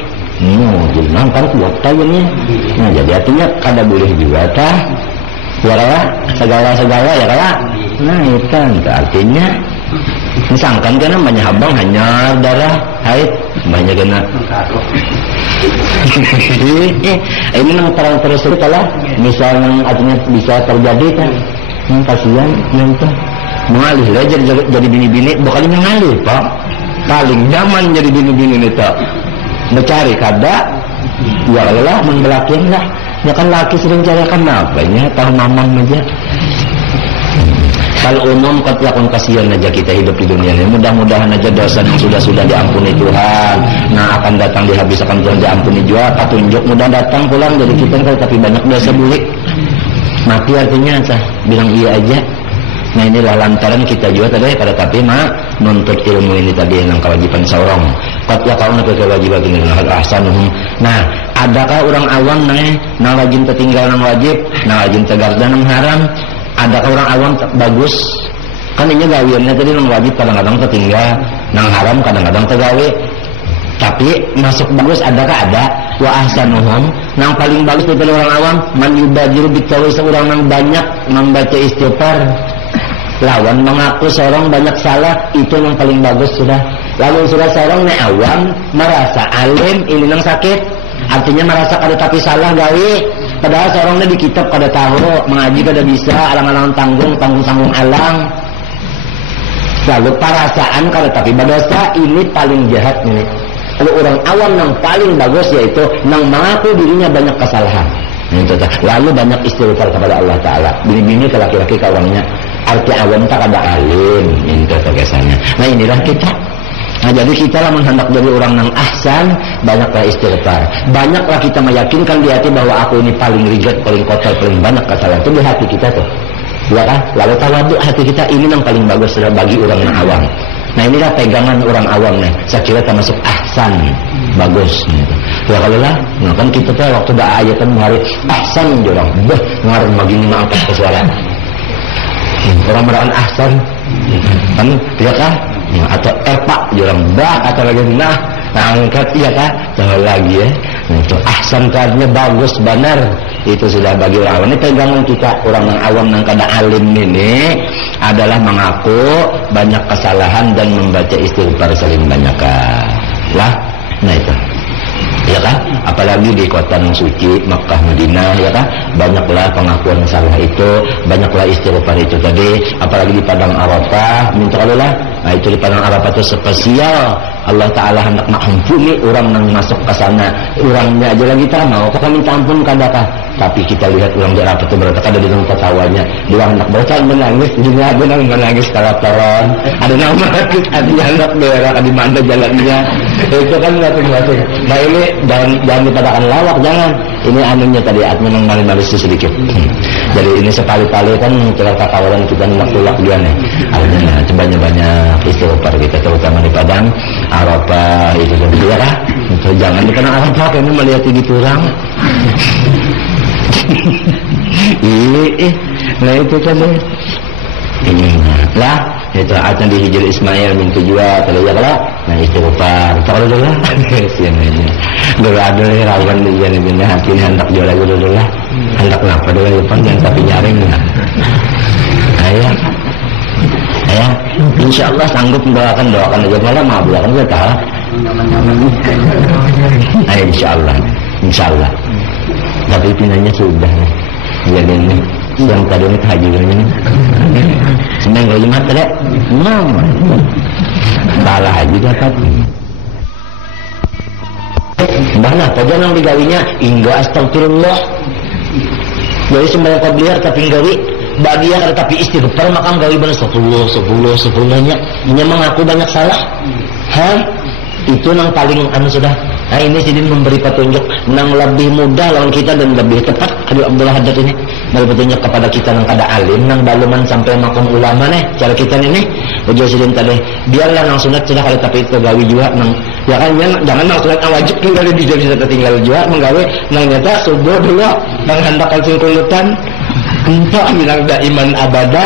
Jadi kan kuat tayangnya. Nah jadi artinya kada boleh juga tah. Ya kala segala ya kala. Nah itu artinya misalkan kan banyak habang hanya darah haid banyak kena. Ini nang terus kalau misalnya artinya bisa terjadi kan kasihan yang itu mengalih lah jadi bini-bini bukannya mengalih Pak paling nyaman jadi bini-bini itu mencari kada ya Allah membelakin lah ya kan laki sering cari kan apanya tahu mamam aja. Kalau umum katakan kasihan aja kita hidup di dunia ini. Mudah-mudahan aja dosa yang sudah diampuni Tuhan. Nah akan datang dihabiskan Tuhan diampuni juga. Petunjuk mudah datang pulang dari kita kalau tapi banyak dosa bulik. Mati artinya sah bilang iya aja. Nah inilah lantaran kita juga tadi pada tapi nuntut ilmu ini tadi yang kewajiban seorang. Qad yaqauna fi kewajiban ini ahsanuhum. Nah adakah orang awam nang rajin tertinggal nang wajib, nang rajin tegarda nang haram? Adakah orang awam bagus? Kan ini gawiannya tadi nang wajib kadang-kadang tertinggal, nang haram kadang-kadang tergawe. Tapi masuk bagus adakah ada? Wa ahsanuhum, nang paling bagus daripada orang awam man yubajiru bitawi seorang nang banyak membaca istighfar. Lawan mengaku seorang banyak salah itu yang paling bagus sudah. Lalu sudah seorang nang awam merasa alim ini nang sakit. Artinya merasa kada tapi salah gawe. Padahal seorangnya di kitab kada tahu mengaji kada bisa alang-alang tanggung alang. Lalu perasaan kada tapi berdosa ini paling jahat ini. Kalau orang awam yang paling bagus yaitu nang mengaku dirinya banyak kesalahan. Lalu banyak istighfar kepada Allah Taala. Bini-bini ke laki-laki kawannya. Arti awam tak ada alim itu kesannya. Nah inilah kita. Nah jadi kita lah menghendak jadi orang yang ahsan, banyaklah istighfar, banyaklah kita meyakinkan di hati bahwa aku ini paling rigat, paling kotor, paling banyak kesalahan itu di hati kita tuh, ya kan? Lalu tawadhu hati kita ini yang paling bagus sudah bagi orang yang awam. Nah inilah pegangan orang awam nih, saya kira termasuk ahsan, bagus. Ya kalau lah, nah kan kita tuh waktu dah ayatan hari ahsan jorang, ngar begini mangkat ke suara. Orang merawan ahsan, kan, ya kan? Atau erpak jorang bah atau lagi nah angkat ya kan jangan lagi ya nah, itu ahsan tadinya bagus benar itu sudah bagi orang awam. Ini pegangan kita orang yang awam yang kada alim ini adalah mengaku banyak kesalahan dan membaca istighfar saling banyak lah. Nah itu ya kan apalagi di kota yang suci Makkah Madinah ya kan banyaklah pengakuan salah itu, banyaklah istighfar itu tadi, apalagi di padang Arafah minta Allah. Nah itu di padang Arafah itu spesial Allah Ta'ala hendak mengampuni orang yang masuk ke sana. Orangnya aja lagi tak mau kok minta ampun kadakah, tapi kita lihat orang di Arafah itu berarti ada di dalam ketawanya dia hendak berkata menangis juga benar menangis kalaparan ada nama ada anak daerah di mana jalannya itu kan ngatur-ngatur. Nah ini jangan dipadakan lawak, jangan. Ini anunya tadi artinya malis-malis sedikit. Jadi ini sekali-kali kan cerita kawalan kita nolak-nolak dia nih. Artinya banyak istighfar kita terutama di padang Arafah itu ya kan. Jangan di padang Arafah kamu melihat di kurang. Nah itu kan lah itu akan di Hijr Ismail minta juga kalau ya kalau nah istighfar kalau dulu lah sian aja dulu ada rawan di jalan hati hendak jual lagi dulu lah hendak ngapa dulu depan jangan tapi nyaring lah ayah insyaallah sanggup doakan aja malah maaf doakan kita ayah insyaallah tapi pinanya sudah jadi ini yang tadi ini haji ini senang kalau jumat ada mama balah haji dapat bahlah pada yang digawinya hingga astagfirullah jadi sembahyang qabliyah tapi gawi badia tapi istighfar makam gawi benar 10-nya ini mengaku banyak salah itu yang paling sudah. Nah ini sidin memberi petunjuk yang lebih mudah lawan kita dan lebih tepat. Aduh Abdullah Haddad ini beri petunjuk kepada kita yang kada alim, yang baluman sampai makom ulama nih. Cara kita ini ujar sidin tadi biarlah yang sunat sudah kali tapi itu gawi juga nang ya kan jangan nang sunat wajib tinggal di jadi bisa tinggal juga menggawe nang nyata subuh dulu nang hendak kalsing kulutan entah bilang da iman abada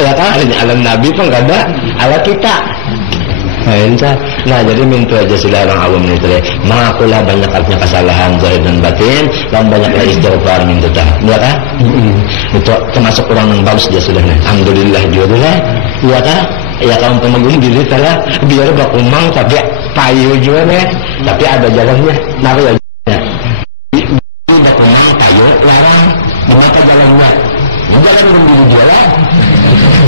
ya kan alam nabi pun enggak ada ala kita. Nah jadi minta aja sudah orang awam itu deh mengakulah banyak artinya kesalahan zahir dan batin dan banyaklah istighfar minta dah ya kan itu termasuk orang yang bagus dia sudah nih alhamdulillah juga ya kan Ya kalau temen diri salah biar bakumang tapi payu juga nih, tapi ada jalannya. Nah ya bakumang payu larang, gimana jalannya? Jalan dulu dia lah.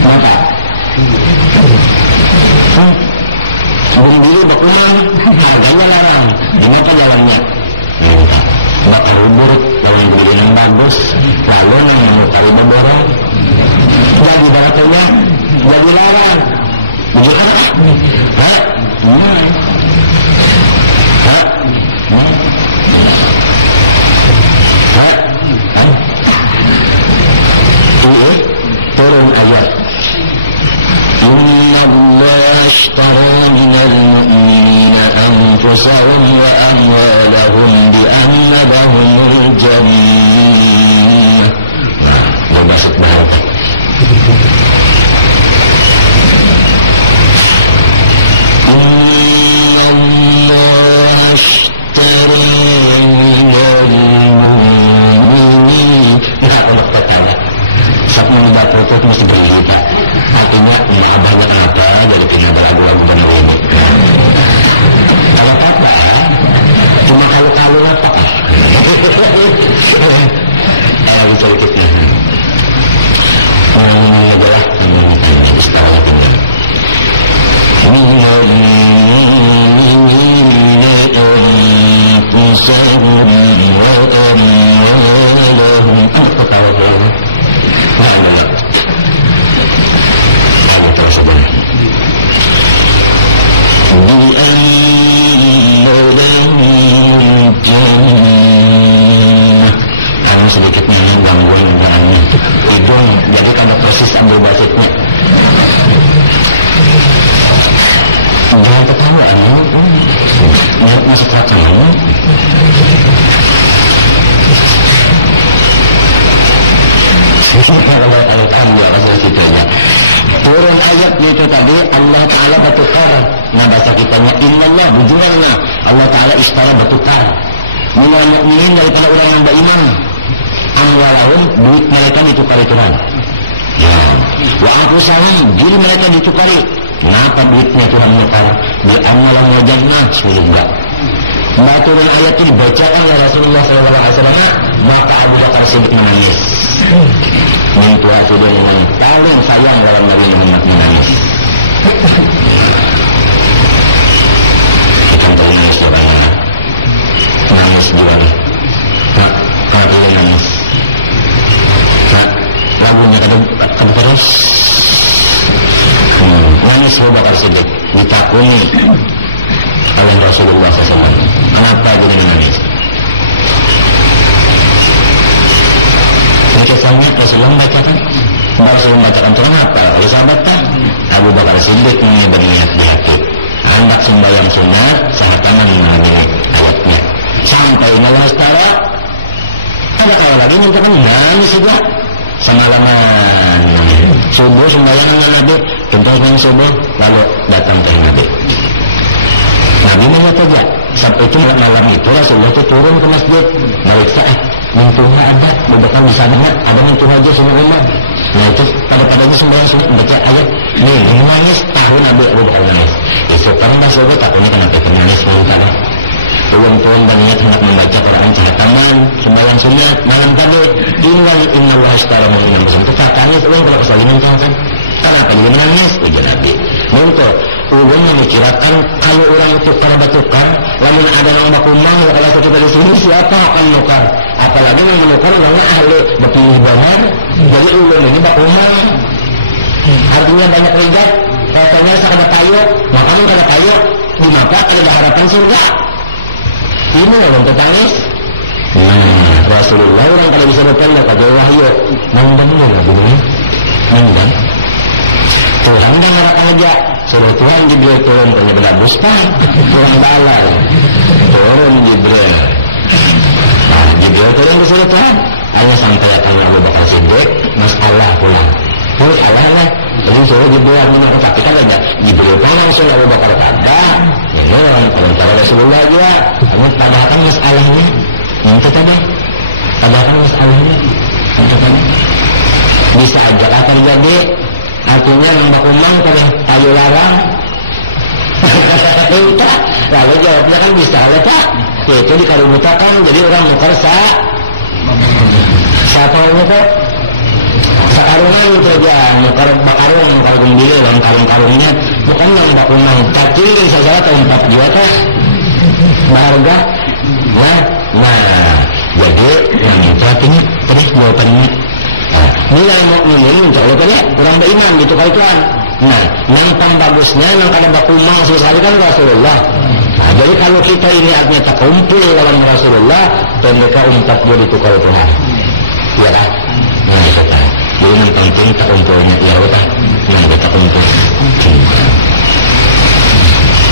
Maka dulu bakumang harganya larang, gimana jalannya? Bakar ubur lawan beli yang bagus, lalu yang kali beberapa jadi baratnya jadi larang. Begitu turun ayat Inna Allah ashtara minal mu'minina anfusahum wa amwalahum bi'anna lahumul jannah. Nah, bermaksud bahasa Inna Allah ashtara minal mu'minina. Nah, kalau kata saat mengibat itu masih berjuta. Artinya banyak apa jadi kena lagu-lagu pemerintah. Kalau apa cuma kalau apa kalau sedikitnya adalah istilahnya sedikitnya gangguan hidung, jadi kalau persis ambil basiknya jangan ketawa masuk kacang turun ayat itu tadi Allah Ta'ala bertukar. Nah bahasa kitanya innallah bujurannya Allah Ta'ala istara bertukar minal mu'minin daripada orang yang beriman amwalahum duit mereka ditukari Tuhan ya wa anfusahum diri mereka ditukari. Kenapa duitnya Tuhan menukar? Di amalan wajahnya surga. Nah turun ayat itu dibacakan oleh Rasulullah SAW, maka Abu Bakar Siddiq menangis. Itu Rasulullah yang paling sayang dalam Nabi Muhammad menangis. Kita menangis orangnya, nangis juga nih. Nah, kalau dia nangis, nah, lagunya kadang terus. Nangis Abu Bakar Siddiq ditakuni oleh Rasulullah SAW. Kenapa dia menangis? Ini kisahnya Rasulullah membacakan. Rasulullah membacakan Tuhan apa? Oleh sahabat tak? Abu Bakar Siddiq berniat di hati. Hendak sembahyang sunat, sahabatnya menangis ayatnya. Sampai Allah Ta'ala. Ada kalau lagi mintakan nangis juga. Semalaman subuh sembahyang Nabi, tentang subuh lalu datang ke Nabi. Nabi melihat saja. Sampai itu malam itu Rasulullah itu turun ke masjid. Mereka mentuha ada, bukan bisa dengar, ada mentuha aja semua rumah. Nah itu pada-padanya sembahyang sunat membaca ayat. Nih, nangis tahu Nabi Abu Bakar nangis. Esok kan Rasulullah takutnya kenapa nangis malam Tuan-tuan dan niat hendak membaca Quran cahataman sembahyang sunat malam tadi inna Allah istara mu'minah bersama kekatanya itu kalau kesalinan kan kenapa dia menangis ujian Nabi untuk ulunnya dikirakan kalau orang itu para batukar lamun ada yang bakumang kalau kita dari sini siapa akan menukar apalagi yang menukar orangnya ahli berpilih bahan jadi ulun ini bakumang artinya banyak rigat katanya sakada kayu makanya kada kayu di mata ada harapan surga. Ini orang tetangis. Rasulullah orang kalau bisa bertanya pada wahyu mengundangnya lah begini mengundang Tuhan dan orang aja suruh Tuhan Jibril turun punya belah bustah turun balai turun Jibril Jibril turun disuruh Tuhan hanya sampai akan Abu Bakar Siddiq masalah pulang terus Allah lah jadi suruh Jibril tapi kan ada Jibril kan langsung Abu Bakar ada ini orang komentar Rasulullah juga kamu tambahkan masalahnya itu tadi tambahkan masalahnya itu tadi bisa aja lah terjadi artinya nambah kumang kalau kayu larang. Lalu jawabnya kan bisa Pak. Itu dikarumutakan jadi orang mukar siapa itu sakarungan itu aja mukar bakarung mukar gembira dan karung-karungnya bukan yang nambah kumang tapi sasaran atau 4 juta harga. Nah jadi yang itu artinya terus jawabannya nilai mukminin mencolok ya kurang beriman gitu kali kan. Nah yang paling bagusnya yang kalau bakumang sekali kan Rasulullah. Nah jadi kalau kita ini artinya tak kumpul lawan Rasulullah dan mereka umpat dia ditukar Tuhan ya kan. Nah itu kan jadi yang penting tak kumpulnya ya udah yang kita kumpul.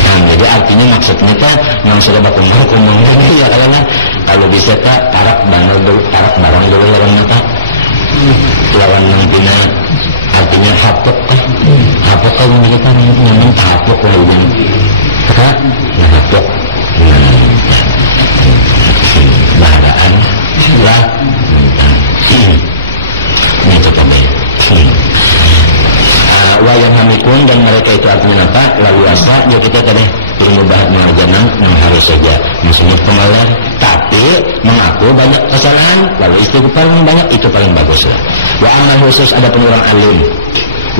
Nah jadi artinya maksudnya kan yang sudah bakumang kumangnya ya kayaknya kalau bisa tak tarak barang dulu lawan mata lawan nantinya artinya hapuk kalau mereka ngomong hapuk lalu kan hapuk baharaan lah ini itu kabeh wayang hamikun dan mereka itu artinya apa lalu asa ya kita tadi ilmu bahat mengajaran yang harus saja maksudnya pemalar tapi mengaku banyak kesalahan lalu istighfar banyak itu paling bagus lah. Wa amal khusus ada orang alim.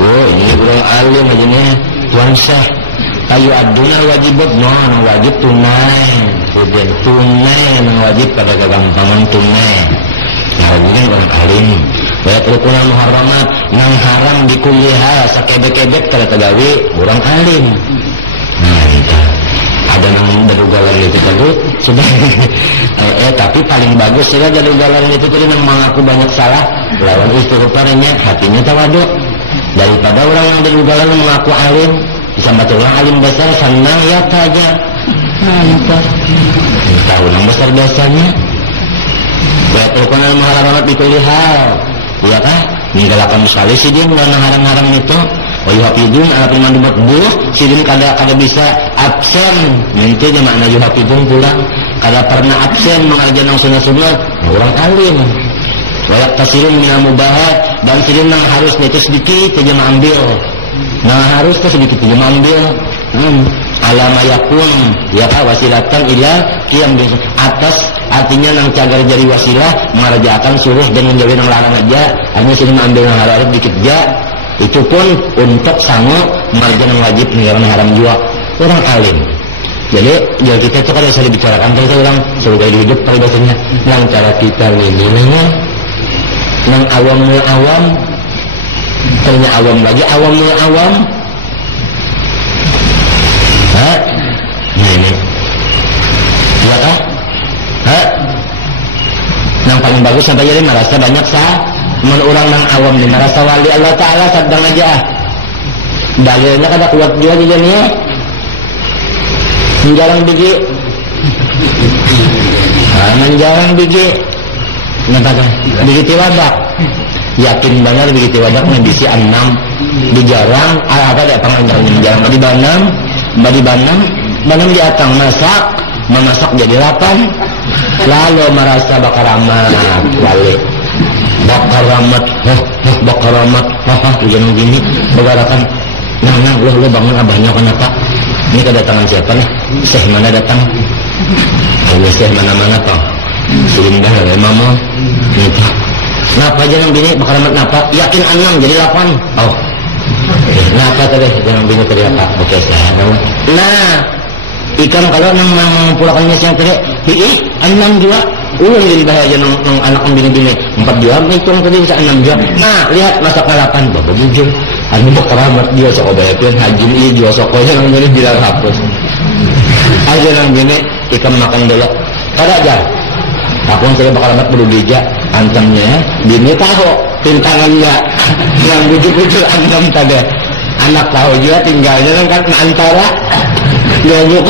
Ini orang alim aja nih Tuan Syekh ayu aduna wajibat wajib tunai kemudian tunai yang wajib pada kegampangan tunai. Nah ini orang alim banyak rukunan muharramat nang haram dikuliah sakebek-kebek kalau tegawi orang alim. Nah itu ada yang berugalan itu tadi sudah tapi paling bagus sudah berugalan itu tadi yang mengaku banyak salah lawan istighfarnya hatinya tawaduk daripada orang yang berugalan mengaku alim bisa baca orang alim besar senang ya saja tahu yang besar biasanya ya rukunan muharramat dikuliah iya kah meninggalkan sekali sih dia haram-haram itu yuhafidun ala firman buh sidin kada bisa absen nanti dia makna yuhafidun pula kada pernah absen mengerjakan sunnah-sunnah orang alim wayak tasirun minal mubahat dan sidin yang harus itu sedikit aja mengambil harus itu sedikit aja mengambil alama yakun ya kah wasilatan ila qiyam atas artinya nang cagar jadi wasilah mengerjakan suruh dan menjauhi yang larang aja hanya sidin mengambil yang harus dikit aja itu pun untuk sanggup mengerjakan wajib meninggalkan haram juga orang alim. Jadi ya kita itu kalau saya dibicarakan kita bilang sebagai hidup pada bahasanya yang cara kita ini yang awamul awam ternyata awam lagi awamul awam ini ya kah yang paling bagus sampai jadi merasa banyak menurut orang yang awam ni merasa wali Allah Ta'ala sedang aja dalilnya kada kuat dia di dunia menjarang biji menjarang biji napa biji tiwadak yakin benar biji tiwadak biji 6 dijarang apa ada pengajaran menjarang badi banam di atang memasak jadi 8 lalu merasa bakar amat wali bakar amat jangan gini begarakan nah lu bangun abahnya kenapa ini kedatangan siapa nih Syekh mana datang Syekh mana toh sulim dah ya mama gitu kenapa jangan gini bakar amat kenapa yakin 6 jadi 8 kenapa tadi jangan gini tadi apa oke saya nah ikan kalau nang mempulakannya siang tadi 6 juga ulun jadi bahaya nang anak bini-bini 4 jam hitung tadi bisa 6 jam nah lihat masak 8 bapak bujur anu keramat dia sok obayakeun haji ieu dia sok koyo nang gini bilang hapus aja nang gini ikan makan dulu kada aja aku saya bakal amat perlu bija antamnya bini tahu pintangannya yang bujur-bujur antam tadi anak tahu juga tinggalnya kan antara gabuk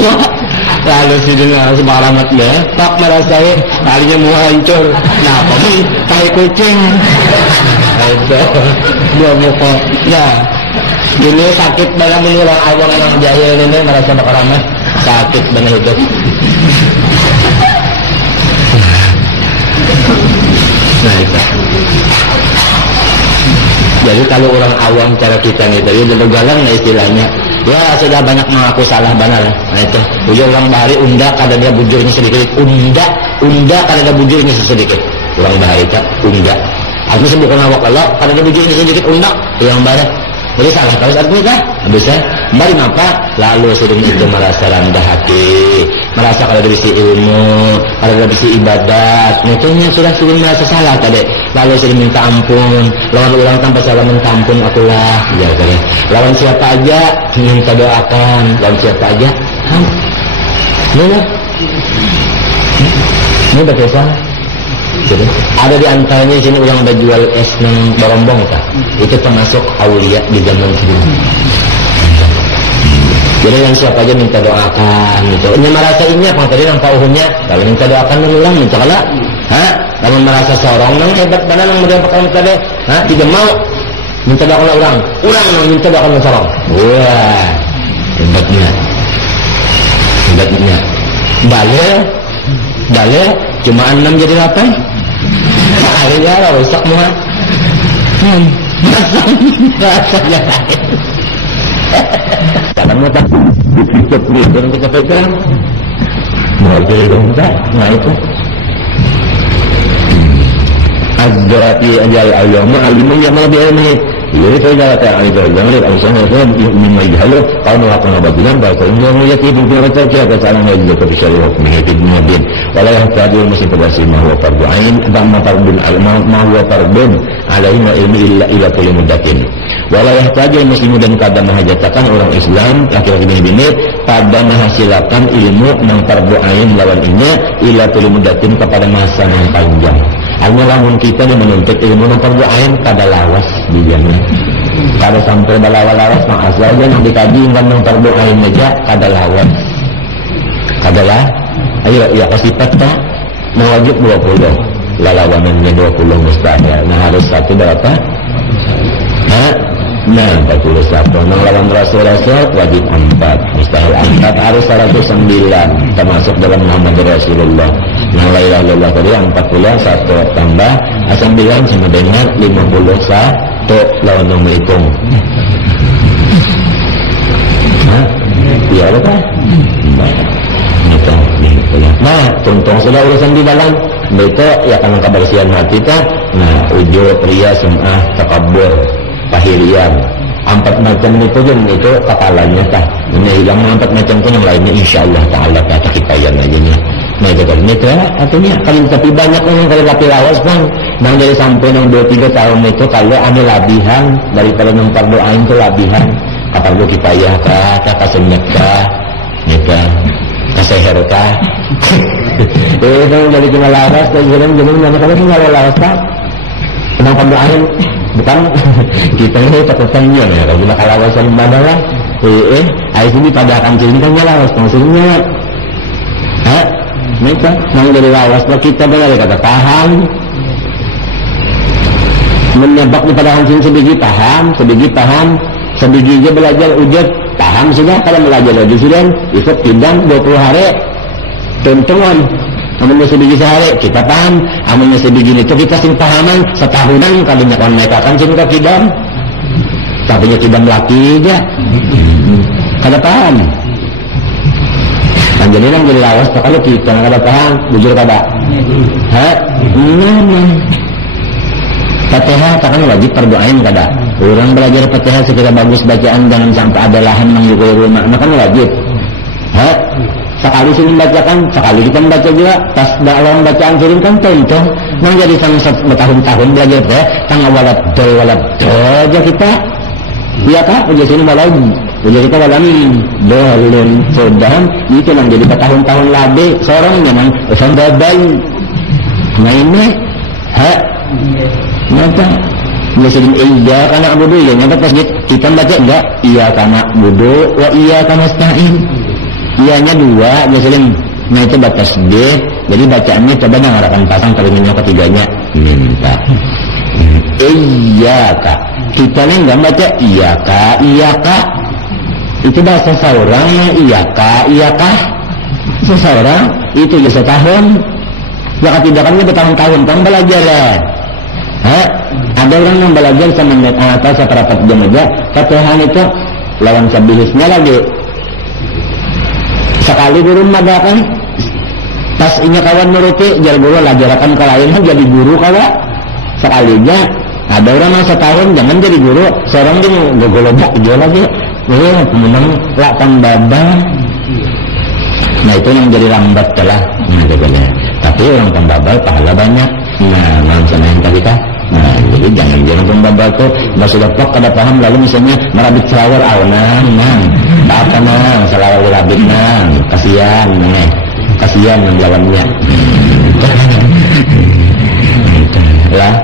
lalu si dunia sebab alamat deh tak merasain talinya mau hancur nah apa pun tai kucing itu dua muka nah ini sakit banget menurut awal yang jahil ini merasa bakal ramah sakit banget hidup nah itu Jadi kalau orang awam cara kita nih tadi udah begalang lah istilahnya. Ya sudah banyak mengaku salah benar. Nah itu. Ujar orang bahari unda kada dia bujurnya sedikit. Unda kada dia bujurnya sedikit. Orang bahari tak unda. Artinya sebutkan awak Allah kada dia bujurnya sedikit unda. Orang bahari. Jadi salah kalau artinya kan? Habisnya kembali apa? Lalu sedang itu merasa rendah hati, merasa kalau dari si ilmu, kalau dari si ibadat, nyatanya sudah merasa salah tadi. Lalu sedang minta ampun, lawan orang tanpa salah minta ampun akulah, ya tadi. Lawan siapa aja minta doakan, lawan siapa aja, ini betul sah. Jadi, ada di antaranya sini orang ada jual es nang barombong tak? Itu termasuk aulia di zaman sebelum. Jadi yang siapa aja minta doakan gitu. Ini merasa ini apa tadi nampak uhumnya? Kalau minta doakan ulang minta kalah. Kalau merasa sorong nang hebat mana nang mendapatkan tadi? Tidak mau minta doakan ulang nang minta doakan sorong. Wah, hebatnya. Dalil cuma 6 jadi 8. Akhirnya lah rusak semua. Rasanya lain. Karena mudah dipikir dan kita pegang. Boleh dong tak? Nah itu. Azrati ajal ayam alimun yang mau diambil. Jadi saya kata itu jangan lihat alasan saya minta dihalu kalau melakukan abadilan bahasa ini yang melihat ibu kita siapa cara mengajar ke syariat menghidupkan mabin walau yang tadi masih terasi mahwa fardu ain dan mahwa fardun alaihima ilmi illa kulli mudakin walau yang tadi muslimu dan kada menghajatkan orang Islam laki-laki ini pada menghasilkan ilmu yang fardu ain lawan ini illa kulli mudakin kepada masa yang panjang. Hanya lamun kita yang menuntut ilmu yang fardu ain kada lawas dianya. Kada sampai balawas mah asal aja yang dikaji kan yang fardu ain aja kada lawas. Kada lah. Ayo ya kasifat tak. Nah wajib 20. Lalawanannya 20 mustahil. Nah harus satu berapa? Nah 41. Nah lawan rasul-rasul wajib 4. Mustahil 4 harus 109 termasuk dalam Muhammad Rasulullah. Nah la ilaha illallah tadi 41 tambah 9 sama dengan 51 lawan nomor iya apa? Nah contoh sudah urusan di dalam itu ya karena kebersihan hati tak. Nah ujur pria sum'ah takabur tahirian 4 macam itu kan itu kepalanya tak. Ini hilang 4 macam itu yang lainnya insyaallah ta'ala kata kipayan aja nih. Nah itu kan ini artinya kalau tapi banyak orang kalau tapi lawas kan nang dari sampai nang 2-3 tahun itu kalau ane labihan daripada nang fardu ain itu labihan fardu kifayah kah kasenyek kah nikah kaseher kah itu jadi cuma lawas dan jangan kalau nggak lawas kah nang fardu ain bukan kita ini catatannya ya kalau kita lawasan mana lah air ini pada akan sini kan lawas maksudnya mereka nang jadi lawas kita benar kata paham menyebab di pada hancur sebiji paham sebiji aja belajar ujud paham sudah kalau belajar lagi sudah ikut tidang 20 hari tentuan amunnya sebiji sehari kita paham amunnya sebiji itu kita sing pahaman setahunan kalau nyakuan mereka kan sing tidang tapi tidang laki aja kada paham kan jadi nang jadi lawas kalau kita kada paham bujur kada Fatihah kan wajib fardu ain kada. Orang belajar Fatihah sekira bagus bacaan jangan sampai ada lahan yang juga rumah. Nah kan wajib. Sekali sering bacakan, sekali kita membaca juga. Pas dalam bacaan sering kan contoh. Nang jadi sang bertahun-tahun belajar Fatihah, tang walad aja kita. Iya kah? Udah sini malam. Udah kita walami dolun sedang itu nang jadi bertahun-tahun labe seorang nyaman sampai bayi. Mainnya maka dia sering iya karena abudu ya nyata pas kita baca enggak iya karena abudu wa iya karena nasta'in iyanya 2 dia sering nah itu batas B jadi bacaannya coba ngarahkan pasang kalimatnya ketiganya minta iya kak kita nih enggak baca iya kak itu bahasa seorang iya kak seseorang itu ya setahun ya ketidaknya bertahun-tahun kan belajar lah Ada orang yang belajar sama atas seperapat jam aja, Fatihan itu lawan sabihisnya lagi. Sekali guru madakan, pas inya kawan nuruti, jar guru lajarakan ke lain, jadi guru kawa. Sekalinya ada orang yang setahun jangan jadi guru, seorang dia gogolobak dia lagi. Memang lakan babang. Nah itu yang jadi lambat telah. Tapi orang pembabal pahala banyak. Nah langsung yang kita. Nah jadi jangan pembabal tuh sudah plok kada paham lalu misalnya merabit selawar nang apa nang selawar merabit nang kasihan yang lawannya lah.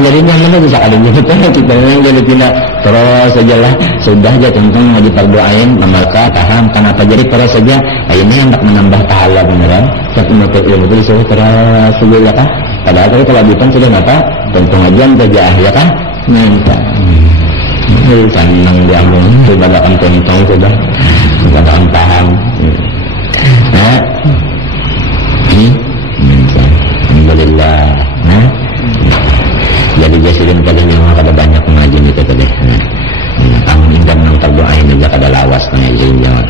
Jadi mana bisa ada kita yang jadi tidak terus sajalah sudah aja tentang ngaji perdoain maka paham kenapa jadi terus saja ini hendak menambah pahala beneran satu meter ilmu itu disuruh terus saja kan padahal kalau kewajiban sudah apa tentang ajian saja ya kan minta senang dia mau badakan tentang sudah badakan paham nah ini alhamdulillah nah jadi jasirin pada nyawa kada banyak mengaji itu tadi. Kamu indah menang terdoain juga kada lawas mengaji nyawa.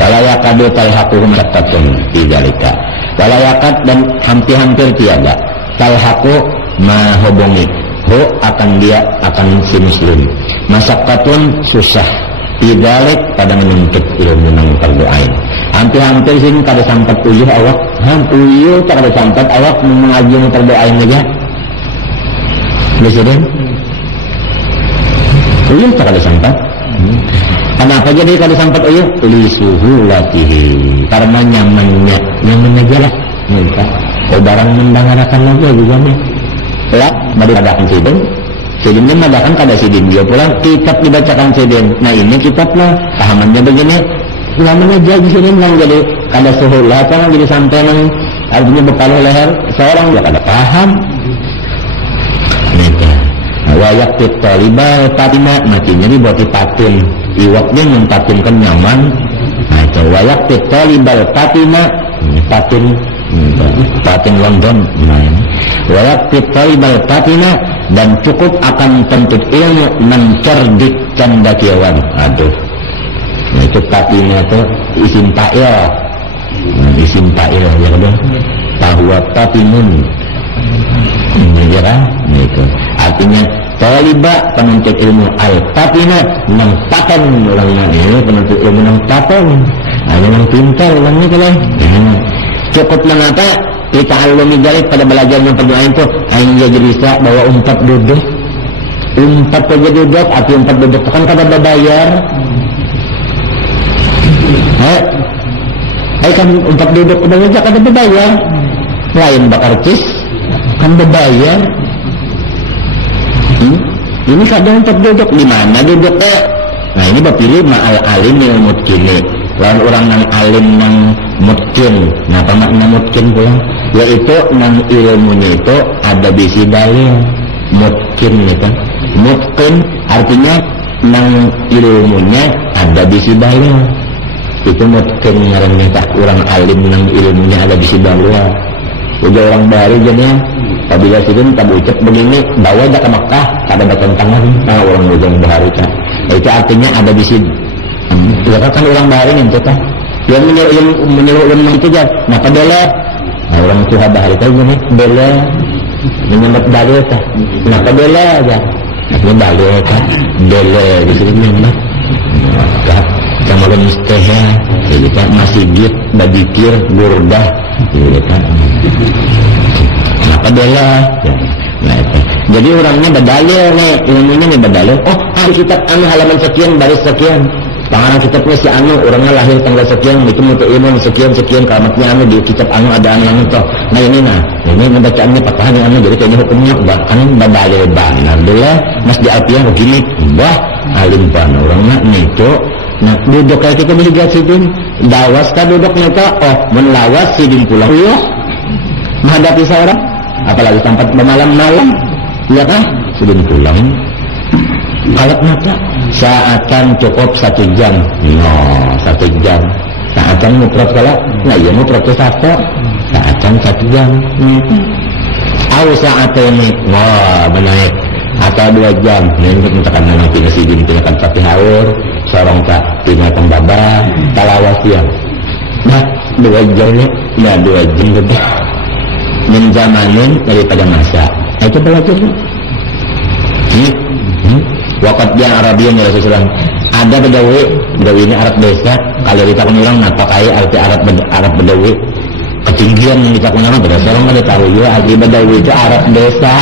Walayakadu talhaquhum ratatun tidalika. Walayakat dan hampir-hampir tiada. Talhaqu mahobongi. Ho akan dia akan si muslim. Masakatun susah. Tidalik pada menuntut ilmu menang terdoain. Hampir-hampir sini kada sampat uyuh awak. Uyuh tak kada sampat awak mengaji terdoain aja. Presiden, uyuh tak ada sempat. Kenapa jadi kada sempat uyuh? Lisuhu latihi, karena nyamannya jelas. Oh barang mendangarakan lagi juga nih. Lah, baru adakan sidin madakan kada sidin dia pulang kitab dibacakan sidin. Nah ini kitablah pahamannya begini. Namanya jadi sidin yang jadi kada suhulah, kan jadi sampai nang artinya bekal leher seorang dia kada paham. Wayak titolibal patina matinya dibuat patin iwaknya mempatinkan nyaman. Nah itu wayak titolibal patina patin London. Wayak titolibal patina dan cukup akan tentu ilmu mencerdik cendakiawan. Aduh, nah itu patina itu isim fa'il ya kan? Bahwa patinun ya kan? Itu artinya taliba penuntut ilmu al-patina nang paten orangnya ini penuntut ilmu nang paten hanya nang pintar orangnya kalau cukup mengapa kita alami galit pada belajar yang perdoaan itu hanya jadi bisa bawa umpat duduk arti umpat duduk kan kada berbayar kan umpat duduk udah ngejak kada berbayar lain bakar cis kan berbayar. Ini kadang untuk duduk di mana duduknya? Nah ini berpilih ma'al alim yang mutkin. Lawan orang nang alim nang mutkin. Nah apa makna mutkin pula? Yaitu nang ilmunya itu ada bisi dalil. Mutkin ya kan? Mutkin artinya nang ilmunya ada bisi dalil. Itu mutkin ngarannya tak orang alim nang ilmunya ada bisi dalil. Udah orang baru jadinya. Apabila sidin tak ucap begini bawa aja ke Mekah kada ada tantangan orang ujung bahari kan itu artinya ada di sini kan orang bahari nih kita yang menyuruh ilmu itu aja nah bela orang tua bahari itu gini bela menyebut dalil kan nah bela aja ini dalil kan bela di sini memang kan sama orang mustahil jadi kan masjid badikir burdah gitu kan adalah nah itu. Jadi orangnya berdalil nih ilmunya nih berdalil kitab anu halaman sekian baris sekian pangaran kitabnya si anu orangnya lahir tanggal sekian itu mutu ilmu sekian keramatnya anu di kitab anu ada anu toh nah ini membacaannya patahan yang anu jadi kayaknya hukumnya bahkan berdalil benar dulu mas di Alpiah begini wah alim pan orangnya nih itu nah duduk kayak kita bisa sidin dawas kan duduknya kok menlawas sidin pulang menghadapi seorang apalagi tempat bermalam-malam ya kan sudah pulang alat mata seakan cukup 1 jam 1 jam seakan mukrot kalau nah iya mukrot ke 1 seakan 1 jam au sa'ataini wah menaik atau 2 jam untuk mentekan nanti nasi bin tindakan Fatihahur sorong ka tindakan baba talawas dia nah 2 jam ya 2 jam lebih menjamanin daripada masa itu belajar wakat dia Arabian ya Rasulullah ada Bedawi ini Arab desa kalau ditakun orang apa kaya arti Arab Bedawi ketinggian yang ditakun orang berdasarkan ada tahu ya arti Bedawi itu Arab desa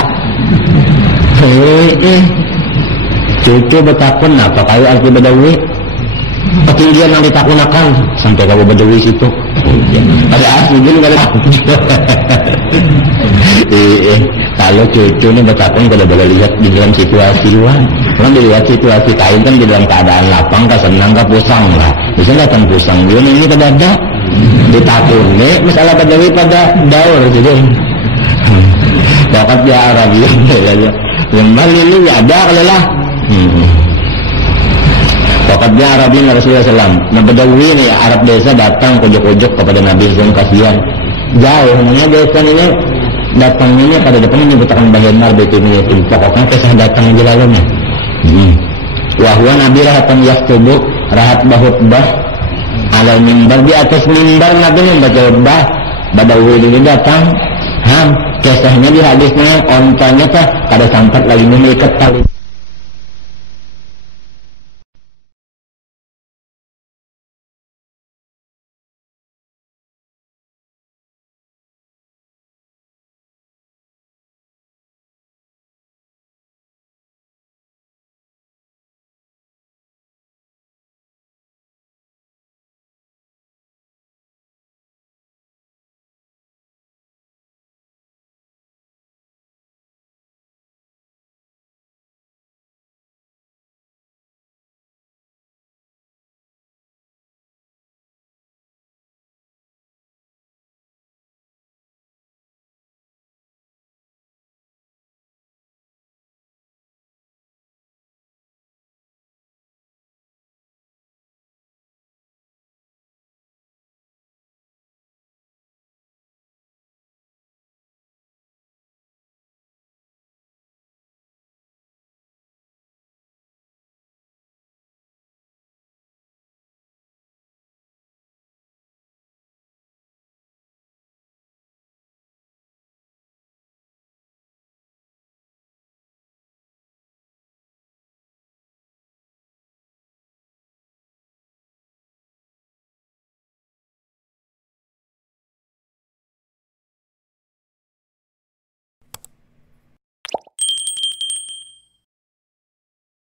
cucu betakun apa kaya arti Bedawi ketinggian yang ditakunakan sampai kamu Bedawi situ ada asli gini ada kalau cucu ini betakun kalau boleh lihat di dalam situasi luar kan dilihat situasi kain kan di dalam keadaan lapang kah senang kah pusang lah bisa datang pusang dia ini ada ditakun nih masalah Bedawi pada daur gitu dapat dia Arabian yang mana ini ada kalau lah dapat dia Arabian Rasulullah SAW nah Bedawi ini Arab desa datang kojok-kojok kepada Nabi SAW kasihan jauh namanya desa ini datangnya pada depannya nyebutakan bahanar betulnya pokoknya kisah datang di lalunya wahwa Nabi rahatan yaktubu rahat bahutbah alal mimbar di atas mimbar Nabi membaca khutbah Badawi ini datang kisahnya di hadisnya ontanya kah kada sampat lagi memiliki tali